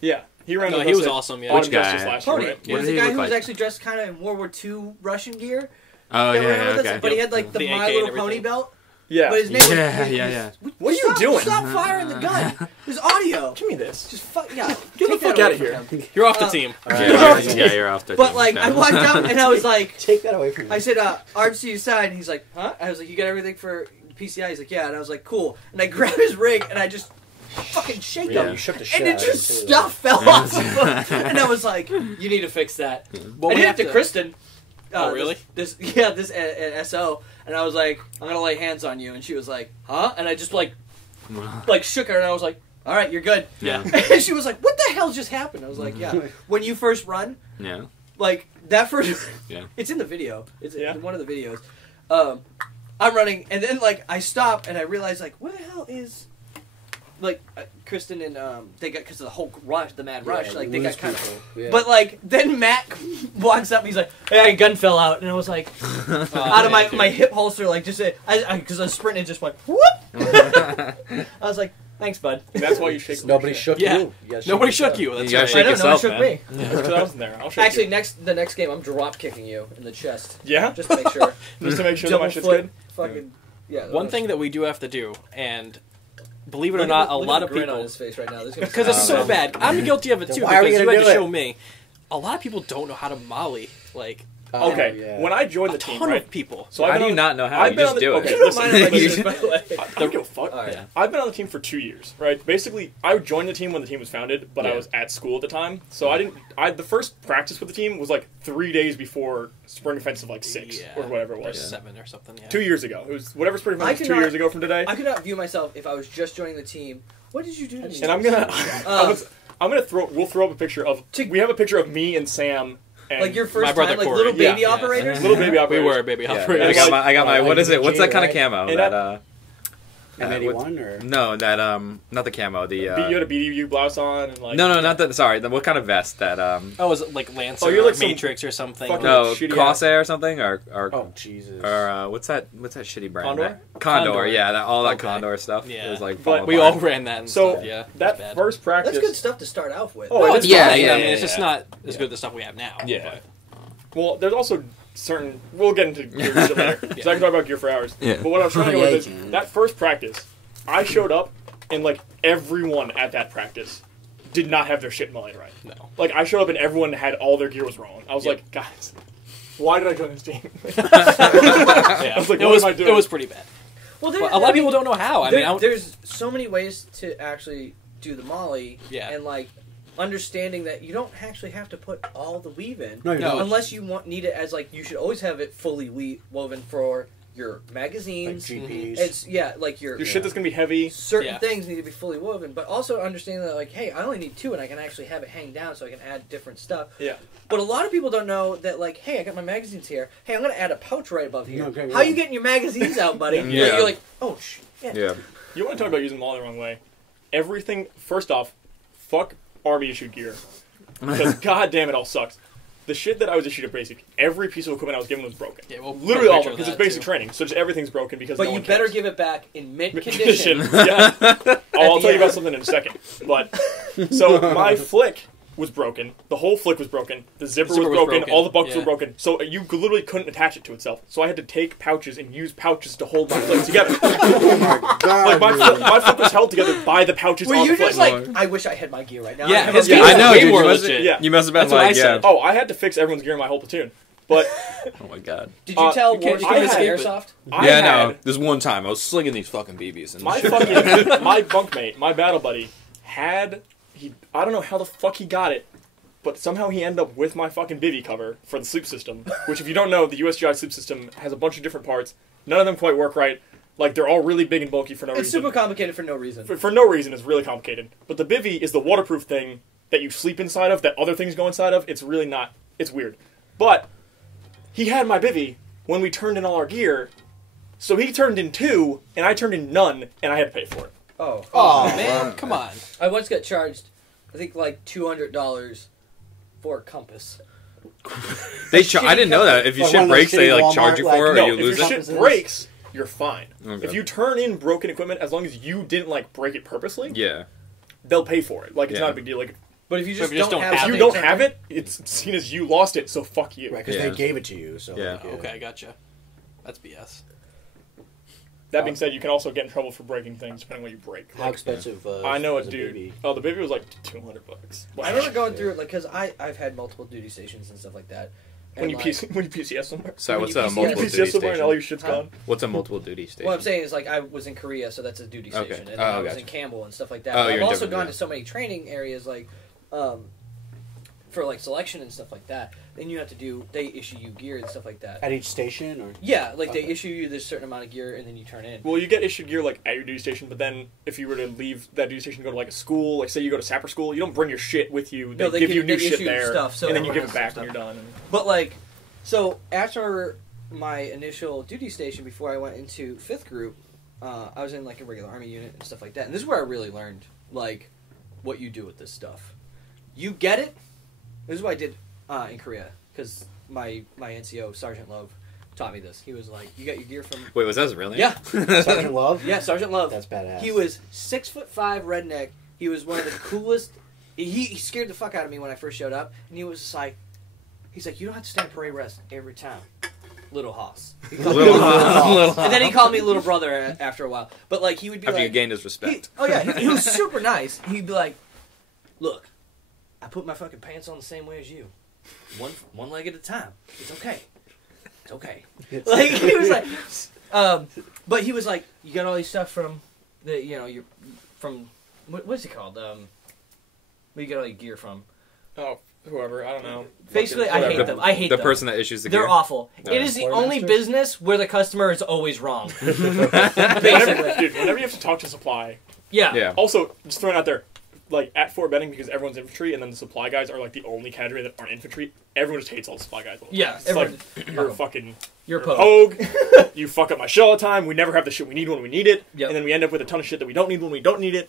Yeah. He ran. No, he was awesome. Yeah. Which guy? Pony. Right? He was the guy who was actually dressed kind of in World War II Russian gear. Oh yeah, okay. But he had like the My Little Pony belt. Yeah. But his name yeah. What are you doing? Stop firing the gun. There's audio. Give me this. Just fuck yeah. Get the fuck out of here. You're off the team. Yeah, you're off the team. But like, I walked out and I was like, take that away from me. I said, arms to your side. And he's like, huh? I was like, you got everything for PCI? He's like, yeah. And I was like, cool. And I grabbed his rig and I just fucking shake him. You shook the shit and it just stuff fell off. And I was like, you need to fix that. Well, I did it to Kristen. Oh, really? This SO. And I was like, I'm going to lay hands on you. And she was like, huh? And I just like shook her. And I was like, all right, you're good. Yeah. And she was like, what the hell just happened? I was like, yeah. When you first run, like that first, it's in the video. It's in one of the videos. I'm running. And then like I stop and I realize like, where the hell is... Like Kristen and they got because of the whole rush, the mad rush. Like they got kind of, but like then Matt walks up. And he's like, "Hey, gun fell out," and I was like, out of my hip holster, like just because I was sprinting, it just went whoop. I was like, Thanks, bud. And that's why you shake. Nobody shook Yeah. you. You gotta Nobody shake shook you. That's You gotta right. shake I know, yourself, no one man. shook me. That's because I wasn't there. I'll shake Actually, you. the next game, I'm drop kicking you in the chest. Yeah? Just to make sure. Just to make sure that my Double shit's foot, good? fucking, yeah. One thing that we do have to do, and believe it or Look not, at the- a look lot at of the grin people, on his face right now. This is gonna because be it's so bad. I'm guilty of it Then too. why are we Because you gonna had to do show it? me. A lot of people don't know how to molly. Like Okay, yeah. when I joined a the team, ton right? of people. So How I've do been you on- not know how? I've You been just on the- do okay, it. You don't listen, mind if I do listen. this, by the way. I don't give a fuck. All right. I've been on the team for 2 years, right? Basically, I joined the team when the team was founded, but I Yeah. was at school at the time, so the first practice with the team was like 3 days before spring offensive, like 6 or whatever it or was. 7 or something. Yeah. 2 years ago. It was whatever spring I offensive was 2 cannot- years ago from today. I could not view myself if I was just joining the team. What did you do to me? And I'm gonna, we'll throw up a picture of. To- We have a picture of me and Sam. And Like your My first brother time, like Corey. little baby Yeah. operators? little baby We operators. were baby Yeah. operators. I got my. Like What is it? What's that kind of right? camo? And That M81 or no, that not the camo. The You had a BDU blouse on and like. no, not that. Sorry, what kind of vest? That Oh, was it like Lancer Oh, you're like or some Matrix or something? fucking- no shitty Crosshair or something or oh Jesus. what's that shitty brand? Condor? Condor, yeah, all that Okay. Condor stuff. Yeah. It was like But falling We all apart. ran that and So stuff. Yeah, that it's bad. first practice. That's good stuff to start off with. Oh, it's Yeah, fine. yeah, I mean, yeah, it's just yeah. not as good as the stuff we have now. Yeah. but- Well, there's also certain. We'll get into gear shit later. So I can talk about gear for hours. Yeah. But what I was trying to go Yeah, with you is can. that first practice, I showed up and like everyone at that practice did not have their shit mullied right. No. Like I showed up and everyone had all their gear was wrong. I was Yep. like, guys, why did I join this team? Yeah. I was like, it what was am I doing? it was pretty bad. Well, But a lot of people don't know how. I mean, I don't- there's so many ways to actually do the molly. Yeah. And like understanding that you don't actually have to put all the weave in. No, you No. don't. Unless you need it as like you should always have it fully woven for your Like magazines. GPs. It's like Your shit that's gonna be heavy. certain Yeah. things need to be fully woven, but also understanding that like, hey, I only need 2 and I can actually have it hang down so I can add different stuff. Yeah. But a lot of people don't know that like, hey, I got my magazines here. Hey, I'm gonna add a pouch right above here. Okay, How yeah. you getting your magazines out, buddy? Yeah. You're like, oh shit. Yeah. You want to talk about using them all the wrong way? Everything. First off, fuck army issued gear because god damn it all sucks. The shit that I was issued at basic, every piece of equipment I was given was broken. Yeah, we'll Literally put a all of picture them, of because it's that, basic too. training, so just everything's broken because But no you one better cares. give it back in mint Condition. condition. Yeah. I'll tell you end. about something in a second. But so my flick was broken. The whole flick was broken. The zipper was broken. All the buckles Yeah. were broken. So you literally couldn't attach it to itself. So I had to take pouches and use pouches to hold my flick together. Oh my God. Like my flick was held together by the pouches Were on you the flick. just like, I wish I had my gear right now? Yeah, I his have gear my I was know, way dude. more You must, legit. Yeah. you must have been That's what like, I said. Oh, I had to fix everyone's gear in my whole platoon. But oh my god. Did you tell you can't- War you can't Story escape it. Airsoft? I Yeah, had no. There's one time I was slinging these fucking BBs and my shit. fucking my bunkmate, my battle buddy, I don't know how the fuck he got it, but somehow he ended up with my fucking bivvy cover for the sleep system. Which, if you don't know, the USGI sleep system has a bunch of different parts. None of them quite work right. Like they're all really big and bulky for no It's reason. super complicated for no reason. For no reason, it's really complicated. But the bivvy is the waterproof thing that you sleep inside of, that other things go inside of. It's really not. It's weird. But he had my bivvy when we turned in all our gear, so he turned in 2, and I turned in none, and I had to pay for it. Oh. Oh man, come on. I once got charged, I think like $200 for a compass. I didn't know that. If your Like shit one of those breaks, they shitty like charge you Walmart, for it, or like- you No, if lose your it. shit Compasses. breaks, you're fine. Okay. If you turn in broken equipment, as long as you didn't like break it purposely, Yeah. they'll pay for it. Like it's Yeah. not a big deal. Like But if you So just, if you just don't, don't have if you something don't to have turn- it, it's seen as you lost it. So fuck you. Right, because Yeah. they gave it to you. So Yeah. like, Okay, gotcha. That's BS. That being said, you can also get in trouble for breaking things depending on what you break. How expensive? I know is a a dude. baby? Oh, the baby was like $200. I remember going through it, like, because I've had multiple duty stations and stuff like that. when And, you like, PCS somewhere. So When what's you a PCS When you multiple PCS duty somewhere and all your station? shit's Huh? gone. What's a multiple duty station? What I'm saying is, like, I was in Korea, so that's a duty Okay. station. And Oh, I was gotcha. in Campbell and stuff like that. Oh, But you're I've in also different- gone yeah. to so many training areas, like, for, like, selection and stuff like that. Then you have to they issue you gear and stuff like that. At each station, or Yeah, like, they Okay. issue you this certain amount of gear, and then you turn in. Well, you get issued gear like at your duty station, but then if you were to leave that duty station and go to like a school, like say you go to sapper school, you don't bring your shit with you. They, No, they give give- you new they shit issue there, stuff, so and then you everyone give it has back some when you're done. And, But, like, so after my initial duty station, before I went into 5th group, I was in, like, a regular Army unit and stuff like that. And this is where I really learned, like, what you do with this stuff. You get it. This is what I did in Korea, because my NCO, Sergeant Love, taught me this. He was like, "You got your gear from." Wait, was that his real name? Yeah, Sergeant Love. yeah, Sergeant Love. That's badass. He was 6'5" redneck. He was one of the coolest. He scared the fuck out of me when I first showed up, and he was just like, he's like, "You don't have to stand parade rest every time." Little Hoss. Little Hoss. And then he called me little brother after a while. But like he would be After like, you gained his respect. he was super nice. He'd be like, "Look, I put my fucking pants on the same way as you. One leg at a time. It's okay. It's okay." Like he was like, but he was like, "You got all these stuff from the you're from what's it called? Where you get all your gear from?" Oh, whoever, I don't know. Basically, I hate them. I hate them. The person that issues the gear? They're awful. No. It is the Quartermasters? only business where the customer is always wrong. Whenever you have to talk to supply. Yeah. Also, just throwing out there, like at Fort Benning, because everyone's infantry, and then the supply guys are like the only cadre that aren't infantry. Everyone just hates all the supply guys. All the time. Yeah, It's everyone- like you're fucking. You're a Pogue. You fuck up my shell all the time. We never have the shit we need when we need it, Yep. and then we end up with a ton of shit that we don't need when we don't need it.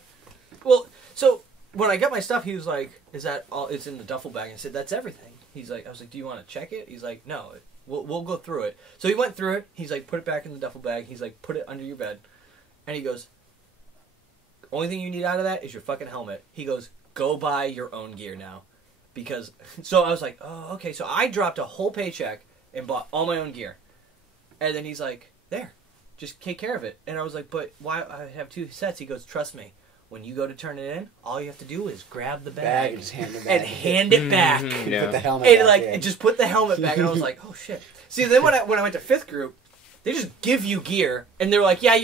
Well, so when I got my stuff, he was like, "Is that all? It's in the duffel bag." I said, "That's everything." He's like, "I was like, do you want to check it?" He's like, "No, we'll go through it." So he went through it. He's like, "Put it back in the duffel bag." He's like, "Put it under your bed," and he goes, "Only thing you need out of that is your fucking helmet." He goes, "Go buy your own gear now," because so I was like, "Oh, okay." So I dropped a whole paycheck and bought all my own gear, and then he's like, "There, just take care of it." And I was like, "But why? I have 2 sets." He goes, "Trust me. When you go to turn it in, all you have to do is grab the bag, and just hand it back. and hand it back, Yeah. Put the helmet and back like in. and just put the helmet back." And I was like, "Oh shit!" See, then when I went to 5th group, they just give you gear, and they're like, "Yeah,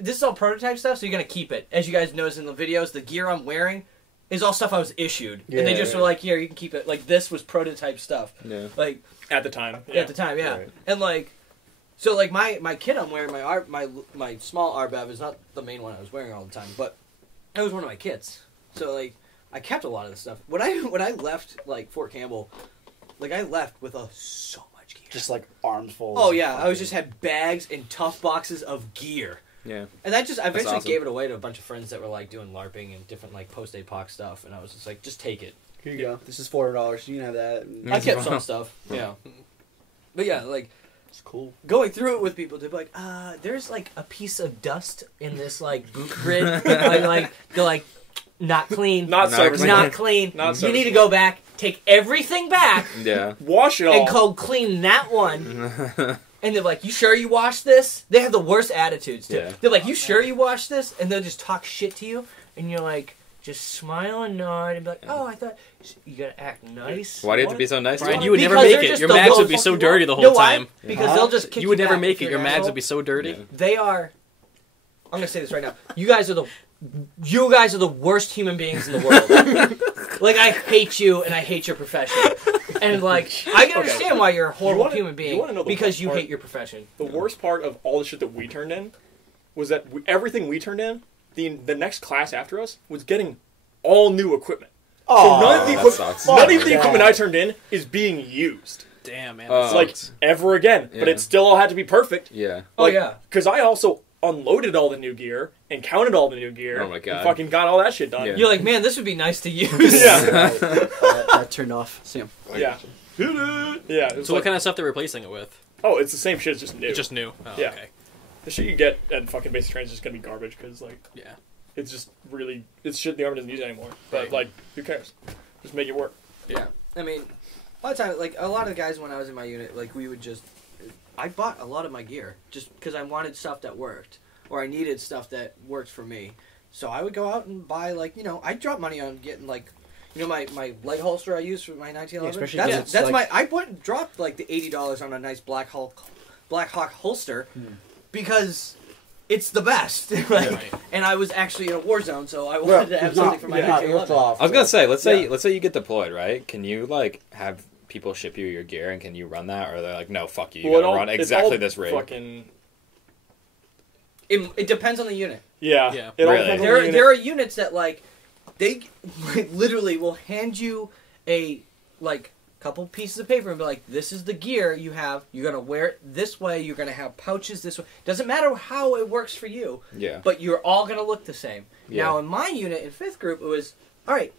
this is all prototype stuff, so you're gonna keep it." As you guys noticed in the videos, the gear I'm wearing is all stuff I was issued, and they just were like, "Here, you can keep it." Like this was prototype stuff, Yeah. like At the time. at the time, yeah. Right. And like, so like my kit I'm wearing, my small RBAV is not the main one I was wearing all the time, but that was one of my kits. So like, I kept a lot of this stuff. When I left like Fort Campbell, like I left with so much gear. Just like arms full. Oh yeah, I was just had bags and tough boxes of gear. Yeah. And I eventually awesome. gave it away to a bunch of friends that were like doing LARPing and different like post-apoc stuff, and I was just like, just take it. Here you go. This is $400. You can have that. I kept some stuff. Yeah. But yeah, like It's cool. going through it with people, they'd be like, there's like a piece of dust in this like boot grid. they're like, not clean. Not Not serviceable. Not clean. Not You need to serviceable. go back, take everything back, Yeah. Wash it all. and go clean that one. And they're like, "You sure you washed this?" They have the worst attitudes too. Yeah. They're like, "You sure you washed this?" And they'll just talk shit to you, and you're like, just smile and nod and be like, "Oh, I thought you gotta act nice." Why do you have to be so nice? Brian, to you would never Because make they're it. just Your the mags most would be so fucking dirty the You whole know why? time. Because Huh? they'll just kick You would never back make if it. you're Your an mags asshole. would be so dirty. Yeah. They are. I'm gonna say this right now. You guys are the worst human beings in the world. Like, I hate you and I hate your profession. And like, I can understand why you're a horrible human being know the because worst you part? hate your profession. The worst part of all the shit that we turned in was that everything we turned in, the next class after us was getting all new equipment. Oh, So none of the that equipment, sucks. none of the Yeah. equipment I turned in is being used. Damn, man. Oh. That's Like ever again, but Yeah. it still all had to be perfect. Yeah. Oh Like, yeah. Because I also unloaded all the new gear and counted all the new gear. Oh my God. And fucking got all that shit done. Yeah. You're like, man, this would be nice to use. Yeah. that turned off. Sam. Yeah. Yeah. It's so what like, kind of stuff they're replacing it with? oh, it's the same shit. It's just new. It's just new. Oh, Yeah. okay. The shit you get at fucking basic trains is just gonna be garbage because like Yeah. it's just really it's shit the army doesn't use anymore. But Right. like, who cares? Just make it work. Yeah. I mean, a lot of times, like, a lot of the guys when I was in my unit, like, we would just... I bought a lot of my gear just because I wanted stuff that worked. Or I needed stuff that worked for me. So I would go out and buy, like, I'd drop money on getting, like... my leg holster I use for my 1911? Yeah, especially that's 'cause it's like- I went and dropped, like, the $80 on a nice Black Hawk holster because... It's the best, like, Right. and I was actually in a war zone, so I wanted to have something for my 1911. I was gonna say, let's say Yeah. you get deployed, right? Can you like have people ship you your gear, and can you run that, or they're like, no, fuck you, you gotta run exactly this rig. Fucking It depends on the unit. yeah. Yeah. It all Really? depends on the unit. There are units that like they like, literally will hand you a like couple pieces of paper and be like, "This is the gear you have. You're gonna wear it this way. You're gonna have pouches this way. Doesn't matter how it works for you, Yeah. but you're all gonna look the same." Yeah. Now in my unit in 5th group, it was all right.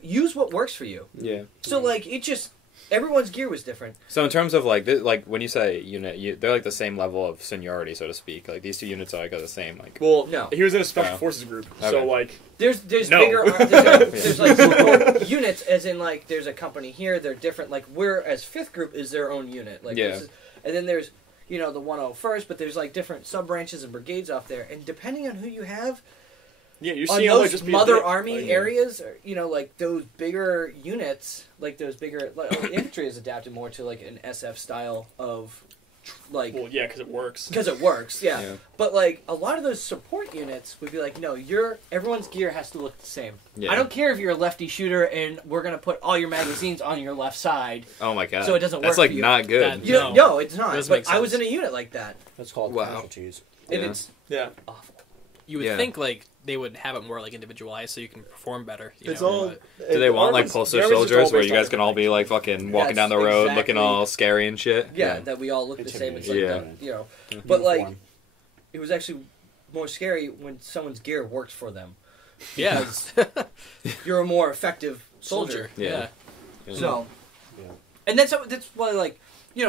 Use what works for you. Yeah. So like it just everyone's gear was different. So in terms of like when you say unit, they're like the same level of seniority, so to speak. Like these two units are like the same. Like Well, No. he was in a special forces group, so Okay. like There's No. bigger there's like support units, as in like there's a company here. They're different. Like we're as fifth group is their own unit. Like Yeah. and then there's the 101st, but there's like different sub branches and brigades off there, and depending on who you have. yeah, you On see those just be mother a dick. army areas, like those bigger units, like those bigger infantry is adapted more to like an SF style of like Well, yeah, because it works. because it works, yeah. Yeah. But like a lot of those support units would be like, no, everyone's gear has to look the same. Yeah. I don't care if you're a lefty shooter and we're gonna put all your magazines on your left side. oh my god, So it doesn't work That's like for you. not good. That- You know, no, it's not. Doesn't But make I was in sense. a unit like that, That's called Wow. casualties. and Yeah. it's Yeah, awful. You would Yeah. think like they would have it more like individualized so you can perform better. it's know, all. but- Do they want like Army's- poster the Army's just soldiers where based you on guys can all be like fucking walking down the That's road, exactly- looking all scary and shit? Yeah, that we all look the same. It's like Yeah. but like it was actually more scary when someone's gear worked for them. yeah, You're a more effective soldier. soldier. Yeah. Yeah. So, Yeah. and that's why, like,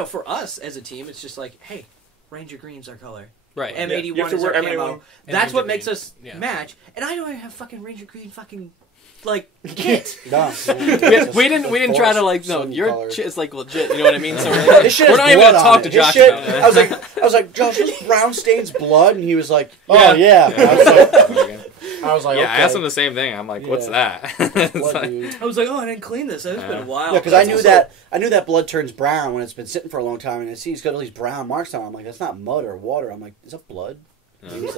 for us as a team, it's just like, hey, Ranger Green's our color. Right. You M81 have to is our wear camo. M81. And That's Ranger what makes Green. us Yeah. match. And I don't even have fucking Ranger Green fucking, like, kit. No, We didn't try to like no Some your color. shit is like legit. You know what I mean? So we're, like, This shit we're has not even blood gonna on talk it. to This Josh shit- about it. I was like, Josh, this brown stains blood, and he was like, oh yeah. I was like, Yeah, okay. I asked him the same thing. I'm like, what's that? It's Blood, like- dude. I was like, oh, I didn't clean this. It's been a while. Yeah, because I knew that blood turns brown when it's been sitting for a long time, and I see he's got all these brown marks on him. I'm like, that's not mud or water. I'm like, is that blood? And he's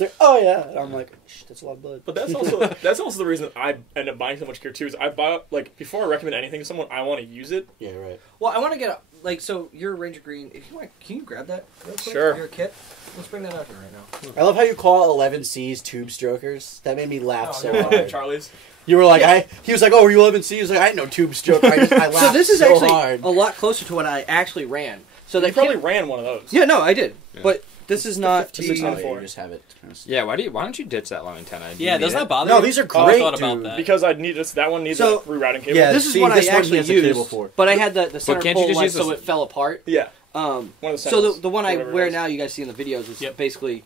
like, oh yeah. And I'm like, shh, that's a lot of blood. But that's also the reason I end up buying so much gear too. Is I buy like before I recommend anything to someone, I want to use it. Yeah, right. Well, I want to get, so you're Ranger Green. If you want, can you grab that real quick? Sure. Your kit? Let's bring that out here right now. I love how you call 11Cs tube strokers. That made me laugh so hard. Charlie's. You were like, he was like, oh, were you 11C? He was like, I ain't no tube stroker. I laughed So this is so actually hard. a lot closer to what I actually ran. So You that probably kit- ran one of those. Yeah, no, I did. Yeah. But this is not the Oh, 694. yeah, you just have it. yeah, why don't you ditch that low antenna? Do you Yeah, need doesn't it? that bother No, you? these are Oh, I great, thought about dude. that. Because I need this. That one needs So- a rerouting cable. Yeah, This is see, what this I one actually needs a cable used, for. but I had the center can't you pole just like, use so this- it fell apart. Yeah. Um, One of the so settings, the one I whatever it wear is. now, you guys see in the videos, is Yep. basically,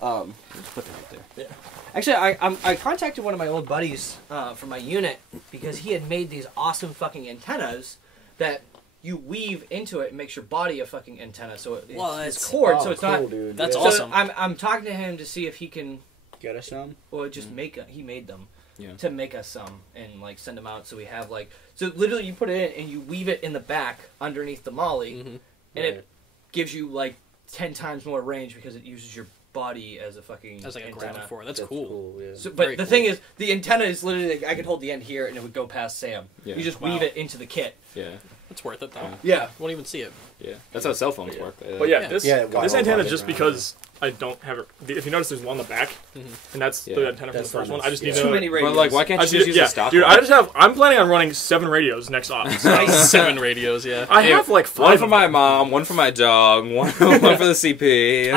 let's put that right there. Yeah. Actually, I contacted one of my old buddies from my unit because he had made these awesome fucking antennas that you weave into it and makes your body a fucking antenna. So it's What? cord, Oh, so it's cool, not. dude. That's yeah. awesome. So I'm talking to him to see if he can, Get us some? or just make. He made them. Yeah. To make us some and like send them out, so we have like so literally you put it in and you weave it in the back underneath the molly, Mhm. and it gives you like 10 times more range because it uses your body as a fucking That's like a antenna. ground for. That's cool. yeah. So, but Very the cool. thing is, the antenna is literally like, I could hold the end here and it would go past Sam. Yeah. You just Wow. weave it into the kit. Yeah, It's worth it though. Yeah. Won't even see it. yeah. That's how cell phones work. But yeah, Yeah. this Yeah, why- this why- antenna why- just why- because I don't have it. If you notice, there's one in the back, Mhm. and that's Yeah. the antenna from the That's first one one. I just need that's- to. Too many radios. But like, why can't I you just use yeah, a stop? dude. one? I just have. I'm planning on running 7 radios next off. So 7 radios, yeah. I have like 5. One for my mom, one for my dog, one for the CP.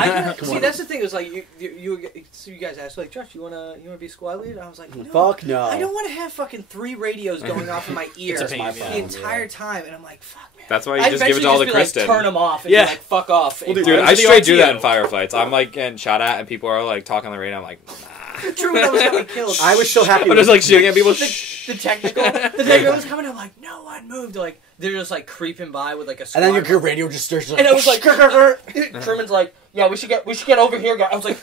See, that's the thing. Is like so you guys asked like, Josh, you wanna be squad lead? I was like, no, Fuck no. I don't want to have fucking 3 radios going off in my ear It's a pain, the yeah. entire time, and I'm like, fuck, man. That's why you I'd just give it to eventually all the just be like, Kristen. turn them off and Yeah. be like, fuck off. Well, dude, Dude, Go I to the straight do that RTO. in firefights. I'm like getting shot at, and people are like talking on the radio. I'm like, nah. Truman was getting killed. I was so happy. I'm just like shooting at people. The technical was coming. I'm like, no one moved. Like they're just like creeping by with like a. and then squad. your radio just starts like, And it was like, Truman's like, yeah, we should get over here, guys. I was like,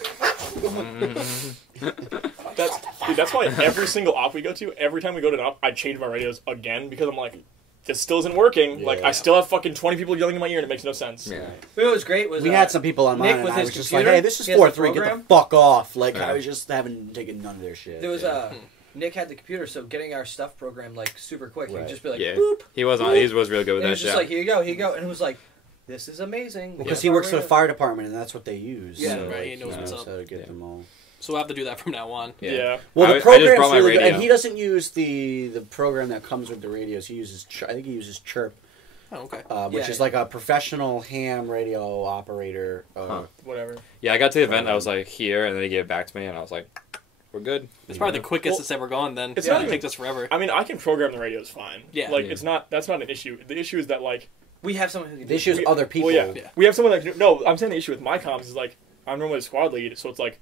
That's why every single op we go to, every time we go to an op, I change my radios again because I'm like, this still isn't working. Yeah. Like I still have fucking 20 people yelling in my ear, and it makes no sense. Yeah. what was great was we had some people on Nick mine, and with I his was just computer, like, hey, this is he has the 4-3, get the program. fuck off. Like, Yeah. I was just haven't taken none of their shit. There was yeah. Nick had the computer, so getting our stuff programmed like super quick. Right. He'd just be like, Yeah. boop. He was on. He was really good with And it that was just shit. like, here you go, and it was like, this is amazing. Because he works for the fire department, and that's what they use. Yeah, so, right, he knows what's how up. to get Yeah. them all. So we'll have to do that from now on. Yeah. Well, I the just program's brought my really good, radio. and he doesn't use the program that comes with the radios. He uses, I think he uses Chirp, Oh, okay. which Yeah. is like a professional ham radio operator. Huh. Whatever. Yeah, I got to the event. I was like here, and then he gave it back to me, and I was like, we're good. It's probably the quickest it's ever gone. Then it's not takes us forever. I mean, I can program the radios fine. Yeah, like it's not. That's not an issue. The issue is that like we have someone who can. The issue is other people. Well, yeah, we have someone that. No, I'm saying the issue with my comms is like I'm normally a squad lead, so it's like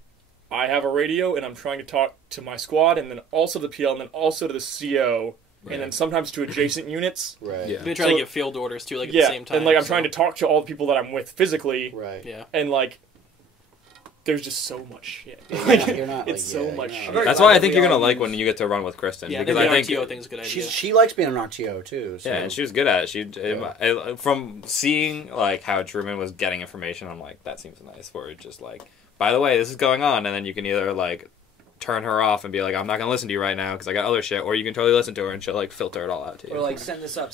I have a radio and I'm trying to talk to my squad and then also the PL and then also to the CO. Right. And then sometimes to adjacent units. Right. Yeah. We're trying to get field orders too, like at the same time. And like I'm trying to talk to all the people that I'm with physically. Right. Yeah. And like, there's just so much shit. You're not, it's so much shit. That's why I think you're gonna like when you get to run with Kristen. Yeah, because I think RTO thing's a good idea. She likes being an RTO too. So. Yeah, and she was good at it. From seeing like how Truman was getting information, I'm like, that seems nice. Where it's just like, by the way, this is going on, and then you can either like turn her off and be like, I'm not gonna listen to you right now because I got other shit, or you can totally listen to her and she'll like filter it all out to you. Or like send this up,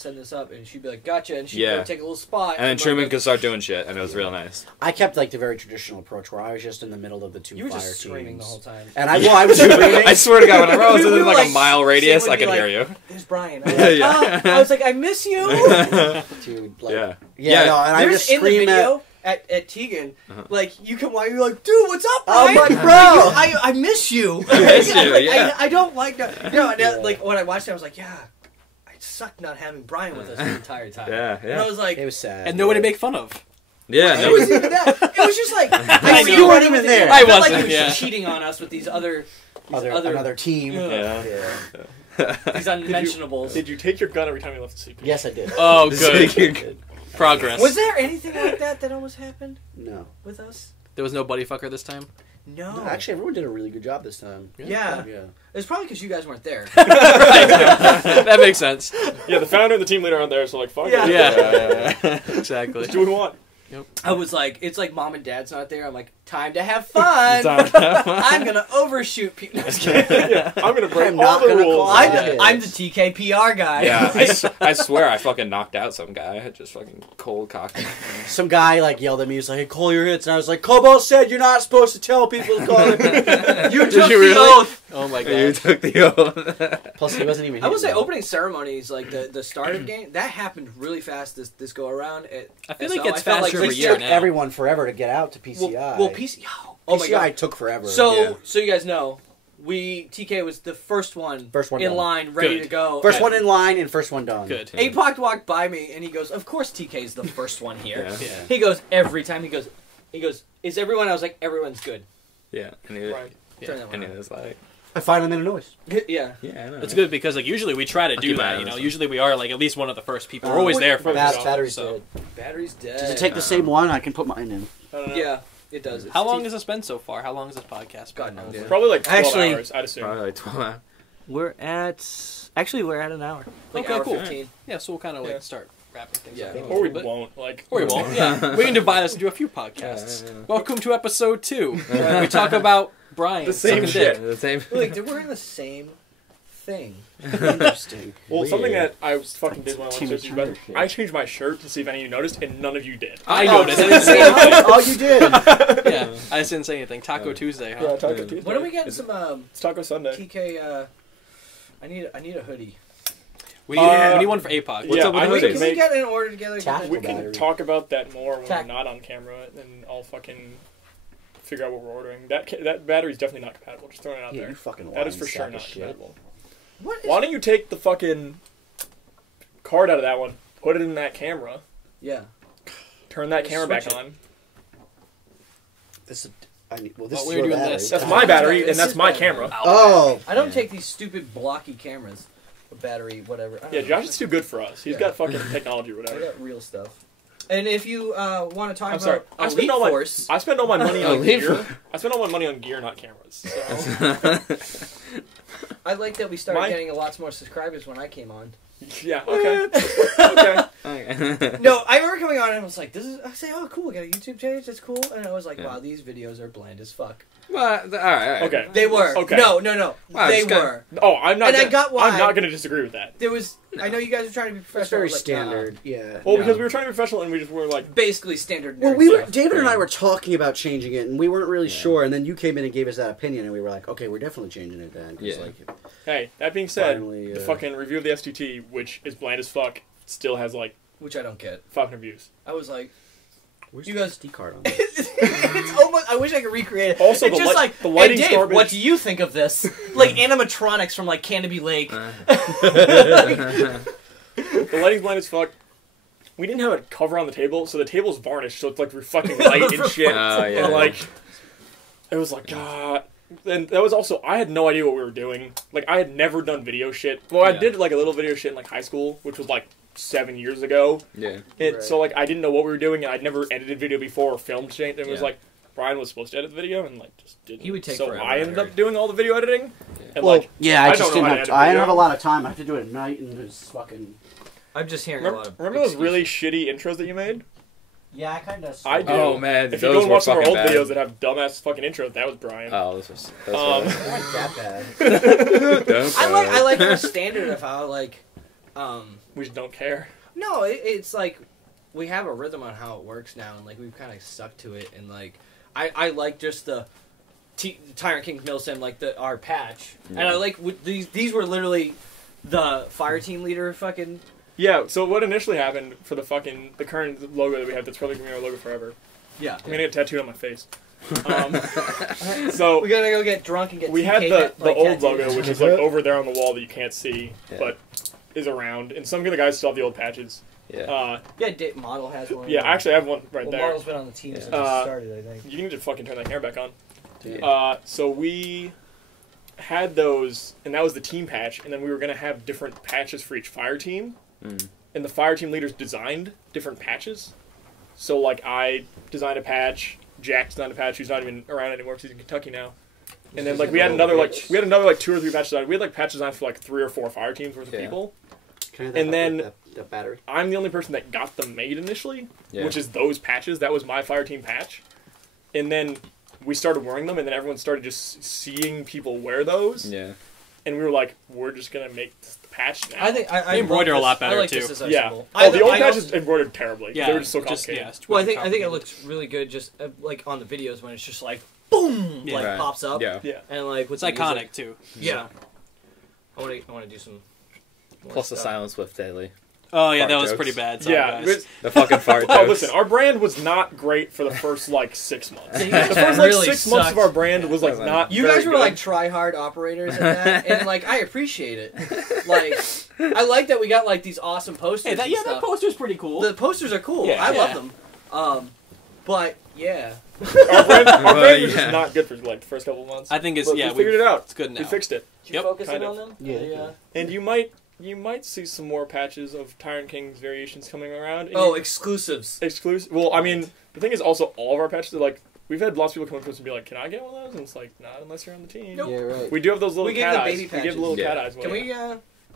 and she'd be like, gotcha, and she'd go take a little spot. And then Truman could start doing shit, and it was real nice. I kept like the very traditional approach where I was just in the middle of the two fire teams. You were just screaming the whole time. And I was screaming. I swear to God, whenever I was within like a mile radius, I could hear you. There's Brian. I was like, I miss you. Dude, like, yeah. No, and I just scream in the video. At Tegan, like you come while you're like, dude, what's up, Brian? Oh my bro, I miss you. I miss you. Yeah. I don't like that. Like when I watched it, I was like, yeah, I sucked not having Brian with us the entire time. Yeah. And I was like, it was sad, and nobody to make fun of. Yeah, it wasn't even that. It was just like you weren't even there. I felt like he was cheating on us with these other another team. Yeah. These unmentionables. Did you take your gun every time you left the CP? Yes, I did. Oh, good. Progress. Was there anything like that almost happened? No. With us? There was no buddy fucker this time? No. Actually, everyone did a really good job this time. Yeah. It's probably because you guys weren't there. That makes sense. Yeah, the founder and the team leader aren't there, so like, fuck it. Yeah. Exactly. Let's do what we want. Yep. I was like, it's like mom and dad's not there. I'm like, time to have fun. I'm going to overshoot people. No, I'm going to break all the rules. I'm the TKPR guy. Yeah, I swear I fucking knocked out some guy. I just fucking cold cocked him. Some guy like yelled at me. He's like, "Hey, call your hits." And I was like, "Cobalt said you're not supposed to tell people to call it." You took the oath. Oh my god. You took the oath. Plus, he wasn't even. I will say, opening ceremonies, like the start of game, that happened really fast. This go around. I feel like it's faster every it year took now. everyone forever to get out to PCI. Well, PCI. Oh my god, took forever. So you guys know, TK was the first one in done. line, ready to go. First one in line and first one done. Good. APOC walked by me and he goes, "Of course TK's the first one here." Yeah. He goes every time. He goes, "Is everyone?" I was like, "Everyone's good." Yeah, and he was like, I finally made a noise. Yeah. I know. It's good because like usually we try to do that. You know, usually we are like at least one of the first people. We're always there for battery's so. dead. Battery's dead. Does it take the same one? I can put mine in. Yeah, it does. How long has this been so far? How long has this podcast been? God knows. Probably like 12 hours, I'd assume. Probably like 12 hours. We're at an hour. Like okay, hour cool. 15. Yeah, so we'll kind of like start wrapping things up. Or we won't. Like, or we won't. Yeah, we can divide us and do a few podcasts. Welcome to episode 2. We talk about Brian. The same shit. The same. Like we're in the same thing. Interesting. Well, something that I fucking did when I went to search, I changed my shirt to see if any of you noticed, and none of you did. I noticed. Oh, you did. Yeah, I just didn't say anything. Taco Tuesday, huh? Yeah, Taco Tuesday. When are we getting some it's Taco Sunday. TK? I need a hoodie. We need one for APOC. What's up with the Can we get an order together? We can talk about that more when we're not on camera, and I'll fucking figure out what we're ordering. That battery's definitely not compatible. Just throwing it out there. You fucking that is for sure not shit. compatible. Why don't you take the fucking card out of that one, put it in that camera, turn that camera back on. This is we're doing this. That's my battery, and that's my camera. Oh. I don't take these stupid blocky cameras. Battery, whatever. Yeah, Josh is too good for us. He's got fucking technology or whatever. I got real stuff. And if you want to talk about I spend all my money on gear. I spend all my money on gear, not cameras. So. I like that we started getting a lot more subscribers when I came on. Yeah. Okay. Okay. No, I remember coming on and I was like, "This is." I say, "Oh, cool! We got a YouTube page. That's cool." And I was like, "Wow, these videos are bland as fuck." Well, all right. Okay. They were. Okay. No. Wow, they were. Oh, I'm not. And I got why. I'm not going to disagree with that. There was. I know you guys were trying to be professional. It's very like, standard. Yeah. Well, because we were trying to be professional and we just were like basically standard. Well, David and I were talking about changing it, and we weren't really sure. And then you came in and gave us that opinion, and we were like, "Okay, we're definitely changing it then." Yeah. Like, hey, that being said, finally, the fucking review of the STT, which is bland as fuck, still has like which I don't get 500 views. I was like, Where's You the guys- SD card on? It's almost. I wish I could recreate it. Also, it's the just li- like, the hey lighting's Dave, garbage. what do you think of this? Like animatronics from like Canopy Lake. The lighting's blind as fuck. We didn't have a cover on the table, so the table's varnished, so it's like reflecting light and shit. Oh, yeah. And like, it was like, God. And that was also, I had no idea what we were doing. Like, I had never done video shit. Well, I Yeah. did like a little video shit in like high school, which was like 7 years ago. Yeah. Right. So like, I didn't know what we were doing, and I'd never edited video before or filmed shit. And it was Yeah. like, Brian was supposed to edit the video, and like just didn't. He would take so forever, I I ended heard. up doing all the video editing. And Well, like, yeah, I don't just know didn't how to have. edit I didn't video. have a lot of time. I have to do it at night, and it's fucking. I'm just hearing a lot of. remember those really excuses. shitty intros that you made? Yeah, I kind of. I do. Oh man, If you those go and were watch some of our fucking old bad. videos that have dumbass fucking intros, that was Brian. Oh, those was. not that bad. I like our standard of how like, We just don't care. no, it's like we have a rhythm on how it works now, and like we've kind of stuck to it, and like I like just the Tyrant Kings Milsim, like our patch, and I like these were literally the fire team leader fucking. Yeah, so what initially happened for the current logo that we have that's probably going to be our logo forever, Yeah, I'm going to get tattooed on my face. So we gotta go get drunk and get. we had TK the like, old tattoos. logo, which is like over there on the wall that you can't see, Yeah. but is around. And some of the guys still have the old patches. Yeah. Yeah, Model has one. Yeah, actually I have one right well, there. Model's been on the team since it started, I think. You need to fucking turn that camera back on. Yeah. So we had those, and that was the team patch, and then we were going to have different patches for each fire team. Mm. And the fire team leaders designed different patches. So, like, I designed a patch, Jack designed a patch, who's not even around anymore because he's in Kentucky now. And then, like, we had another, like, 2 or 3 patches designed. We had, like, patch designs for, like, 3 or 4 fire teams worth of people. Can I have And that- then- that battery. I'm the only person that got them made initially, Yeah. which is those patches. That was my fire team patch. And then we started wearing them, and then everyone started just seeing people wear those. Yeah. And we were like, we're just going to make this the patch now. I think I They embroider love a lot this. I better, like too. this as our Yeah. symbol. Oh, the old I patches also- embroidered terribly. Yeah, They were just so complicated. it's Well, I way think it complicated. looks really good, just like on the videos when it's just like boom, Yeah. like Right. pops up, Yeah. Yeah. and like with It's the iconic music. too. Yeah, I want to do some. more Plus the stuff. silence with daily. Oh yeah, Fart that was jokes. pretty bad. Sorry, Yeah. guys. The fucking fart Oh, jokes. listen, our brand was not great for the first, like, 6 months. Yeah, you The guys first, like, really 6 months of sucked. our brand was, like, not You very guys were good. like try-hard operators at that, and like I appreciate it. Like I like that we got like these awesome posters. Hey, that and stuff. poster's pretty cool. The posters are cool. Yeah. I love Yeah. them. But yeah, Our brand was yeah. just not good for, like, the first couple of months. I think it's But yeah, we figured it out. It's good now. We fixed it. did you Yep, focus in kind on of. them? Yeah. And you might see some more patches of Tyrant Kings variations coming around. And Oh, you- exclusives. exclusive. Well, I mean, the thing is also all of our patches are like, we've had lots of people come up to us and be like, can I get one of those? And it's like, not unless you're on the team. Nope. Yeah, right. We do have those little We give cat the eyes. baby We give the patches. little Yeah. cat eyes. Can we?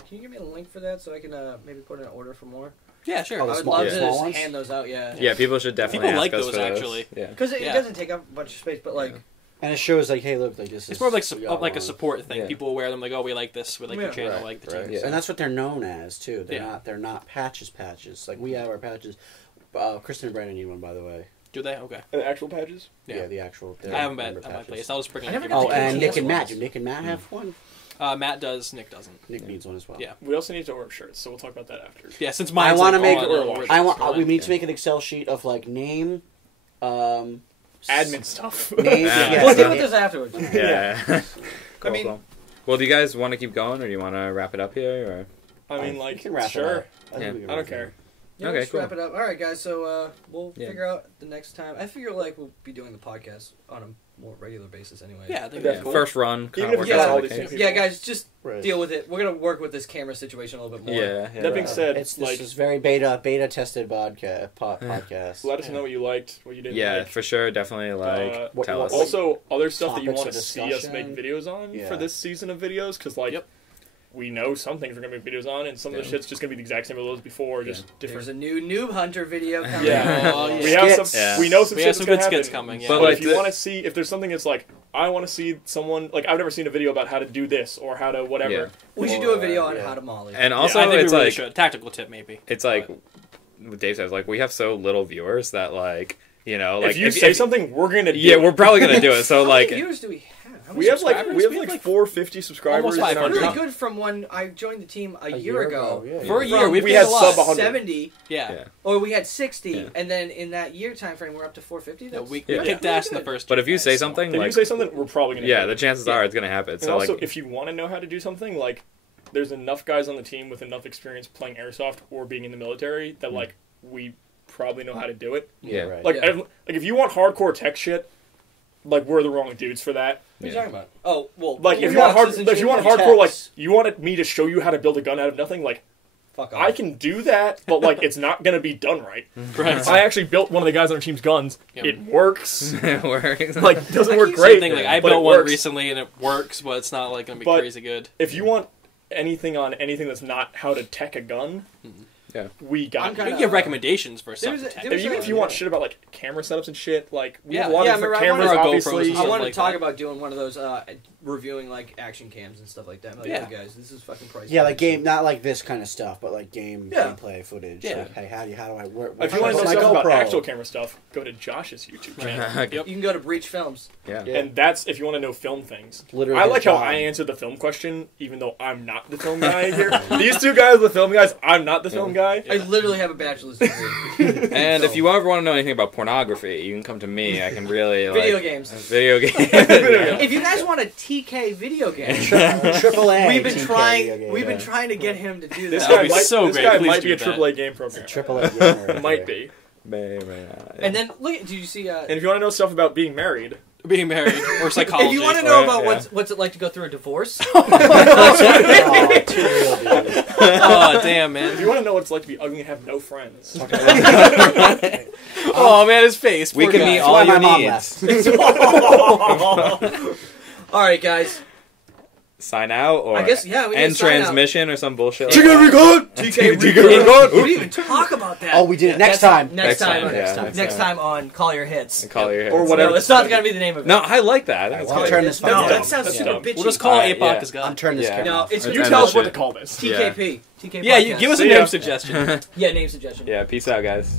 Can you give me a link for that so I can maybe put in an order for more? Yeah, sure. Oh, I the would small- love the to small just ones? hand those out. Yeah. Yeah, people should definitely People ask like us those, for actually. Yeah. Because it Yeah. doesn't take up a bunch of space, but like. And it shows like, hey, look, like this is. It's more of like we got like a one. support thing. Yeah. People wear them like, oh, we like this. We like Yeah. the channel, Right, like the right. team. Yeah. So- And that's what they're known as too. Yeah. They're not patches. Like we have our patches. Kristen and Brandon need one, by the way. Do they? Okay. The actual patches? Yeah, the actual. I haven't been member at my patches. place. I was bringing. I never it got Oh, the and KTS Nick and Matt. ones. Do Nick and Matt have one? Matt does. Nick doesn't. Nick needs one as well. Yeah. We also need to order shirts, so we'll talk about that after. Yeah, since I mine's want to like, make. all on, I want. it's we need fine. to make an Excel sheet of like name, Admin stuff. name. Yeah. Yeah, We'll deal name- with this afterwards. Yeah. I mean- Cool. Well, do you guys want to keep going, or do you want to wrap it up here? Or I mean, we like, can wrap it sure. up. Yeah. think we can I wrap don't it care. up. Yeah, Okay, let's cool. wrap it up. All right, guys. So we'll Yeah. figure out the next time. I figure like we'll be doing the podcast on a more regular basis anyway. Yeah, I think Yeah. that's cool. First run, Even kind if of you work get out all like these it. things. Yeah, guys, just Right. deal with it. We're gonna work with this camera situation a little bit more. Yeah. That being Right. said, This like, is very beta tested podcast. let us know what you liked, what you didn't Yeah, like. for sure. Definitely, like, tell us. Also, other stuff that you Topics want of to see us discussion. make videos on Yeah. for this season of videos, because, like, Yep. we know some things we're going to make videos on, and some of the Yeah. shit's just going to be the exact same as those before, just There's different. a new Noob Hunter video coming. Yeah. Oh, yeah. We have Skits. some. Yeah. We know some We shit have some that's good gonna skits happen. coming. Yeah. But, But like, if you want to see, if there's something that's like, I want to see someone, like, I've never seen a video about how to do this or how to whatever. Yeah. We should do a video on Yeah. how to molly. And also, I think it's we really like should. Tactical tip, maybe. it's like what Dave says. Like, we have so little viewers that, like, you know, like if you say if- something, we're going to do yeah, it. we're probably gonna do it. So, How like, many viewers do we have? We have like 450 subscribers. Almost in our 500. Really account. good from when I joined the team a year ago. Yeah, For a yeah. year, We we've had gained a lot. sub 100. 70, Yeah. or we had 60, Yeah. and then in that year time frame, we're up to 450. Yeah, That's we Yeah. kicked ass in the first. But if you year, say guys, so- something, If like, you say something, we're probably gonna. yeah, do the it. chances are it's gonna happen. And So also, like, if you want to know how to do something, like, there's enough guys on the team with enough experience playing airsoft or being in the military that like we probably know how to do it. yeah, Right. Like, Yeah. like if you want hardcore tech shit, like we're the wrong dudes for that. What are you Yeah. talking about? Oh, well, Like if you want hardcore, like you wanted me to show you how to build a gun out of nothing, like fuck off. I can do that, but like it's not gonna be done right. Right. I actually built one of the guys on our team's guns. Yep. It works. it works. Like it doesn't I work keep great. Same thing. Like I but built it one works. recently and it works, but it's not like gonna be But- crazy good. If you want anything on anything that's not how to tech a gun, Yeah. we got. I'm it. We kinda- can give recommendations for there was something. a- there was Even a- if you want shit about like camera setups and shit, like we have a Yeah. lot Yeah, of different remember, I cameras, wanted GoPros obviously. and I stuff wanted like to talk that. about doing one of those reviewing like action cams and stuff like that. Like, Yeah. hey guys, this is fucking pricey. Yeah, like game, not like this kind of stuff, but like Yeah. gameplay footage. Yeah. Like, hey, how do I work? If you want to know my stuff about GoPro? actual camera stuff, go to Josh's YouTube channel. Yep. You can go to Breach Films. Yeah. Yeah. And that's if you want to know film things. Literally I his like how job. I answered the film question, even though I'm not the film guy here. These two guys are the film guys. I'm not the film guy. I literally have a bachelor's degree. And if you ever want to know anything about pornography, you can come to me. I can really like Video games. Video games. If you guys want a TK video game, Triple A. we've been TK trying. game, We've yeah. been trying to get him to do This that. That'd guy be might, so this great. guy Please might be do a that. AAA game programmer. Triple A. gamer right Might there. be. And then look. Did you see? And if you want to know stuff about being married, Being married or psychology. If you want to know Right, about yeah. what's it like to go through a divorce, Oh, too real, dude. Oh damn, if man. you want to know what it's like to be ugly and have no friends, Oh man, his face. We Poor can guy. meet That's all why your my mom needs. all right, guys. Sign out or I guess we end can sign out. transmission or some bullshit. TK Like record. TK TK record. We didn't even talk about that. Oh, we did it next That's- time. Next time. Next time, yeah, Next time on Call Your Hits. that. Call your hits. Or whatever. No, it's not gonna be the name of it. No, I like that. That's I'll good. turn this No, fucking that off. sounds That's super dumb. bitchy. We'll just call Alright, APOC yeah. as I'm God. turning this Yeah. camera No, off. it's You You Yeah, tell us that's what to it. call this. TKP. TK. Yeah, you Podcast. give us a See ya. name suggestion. Yeah, name suggestion. Yeah, peace out, guys.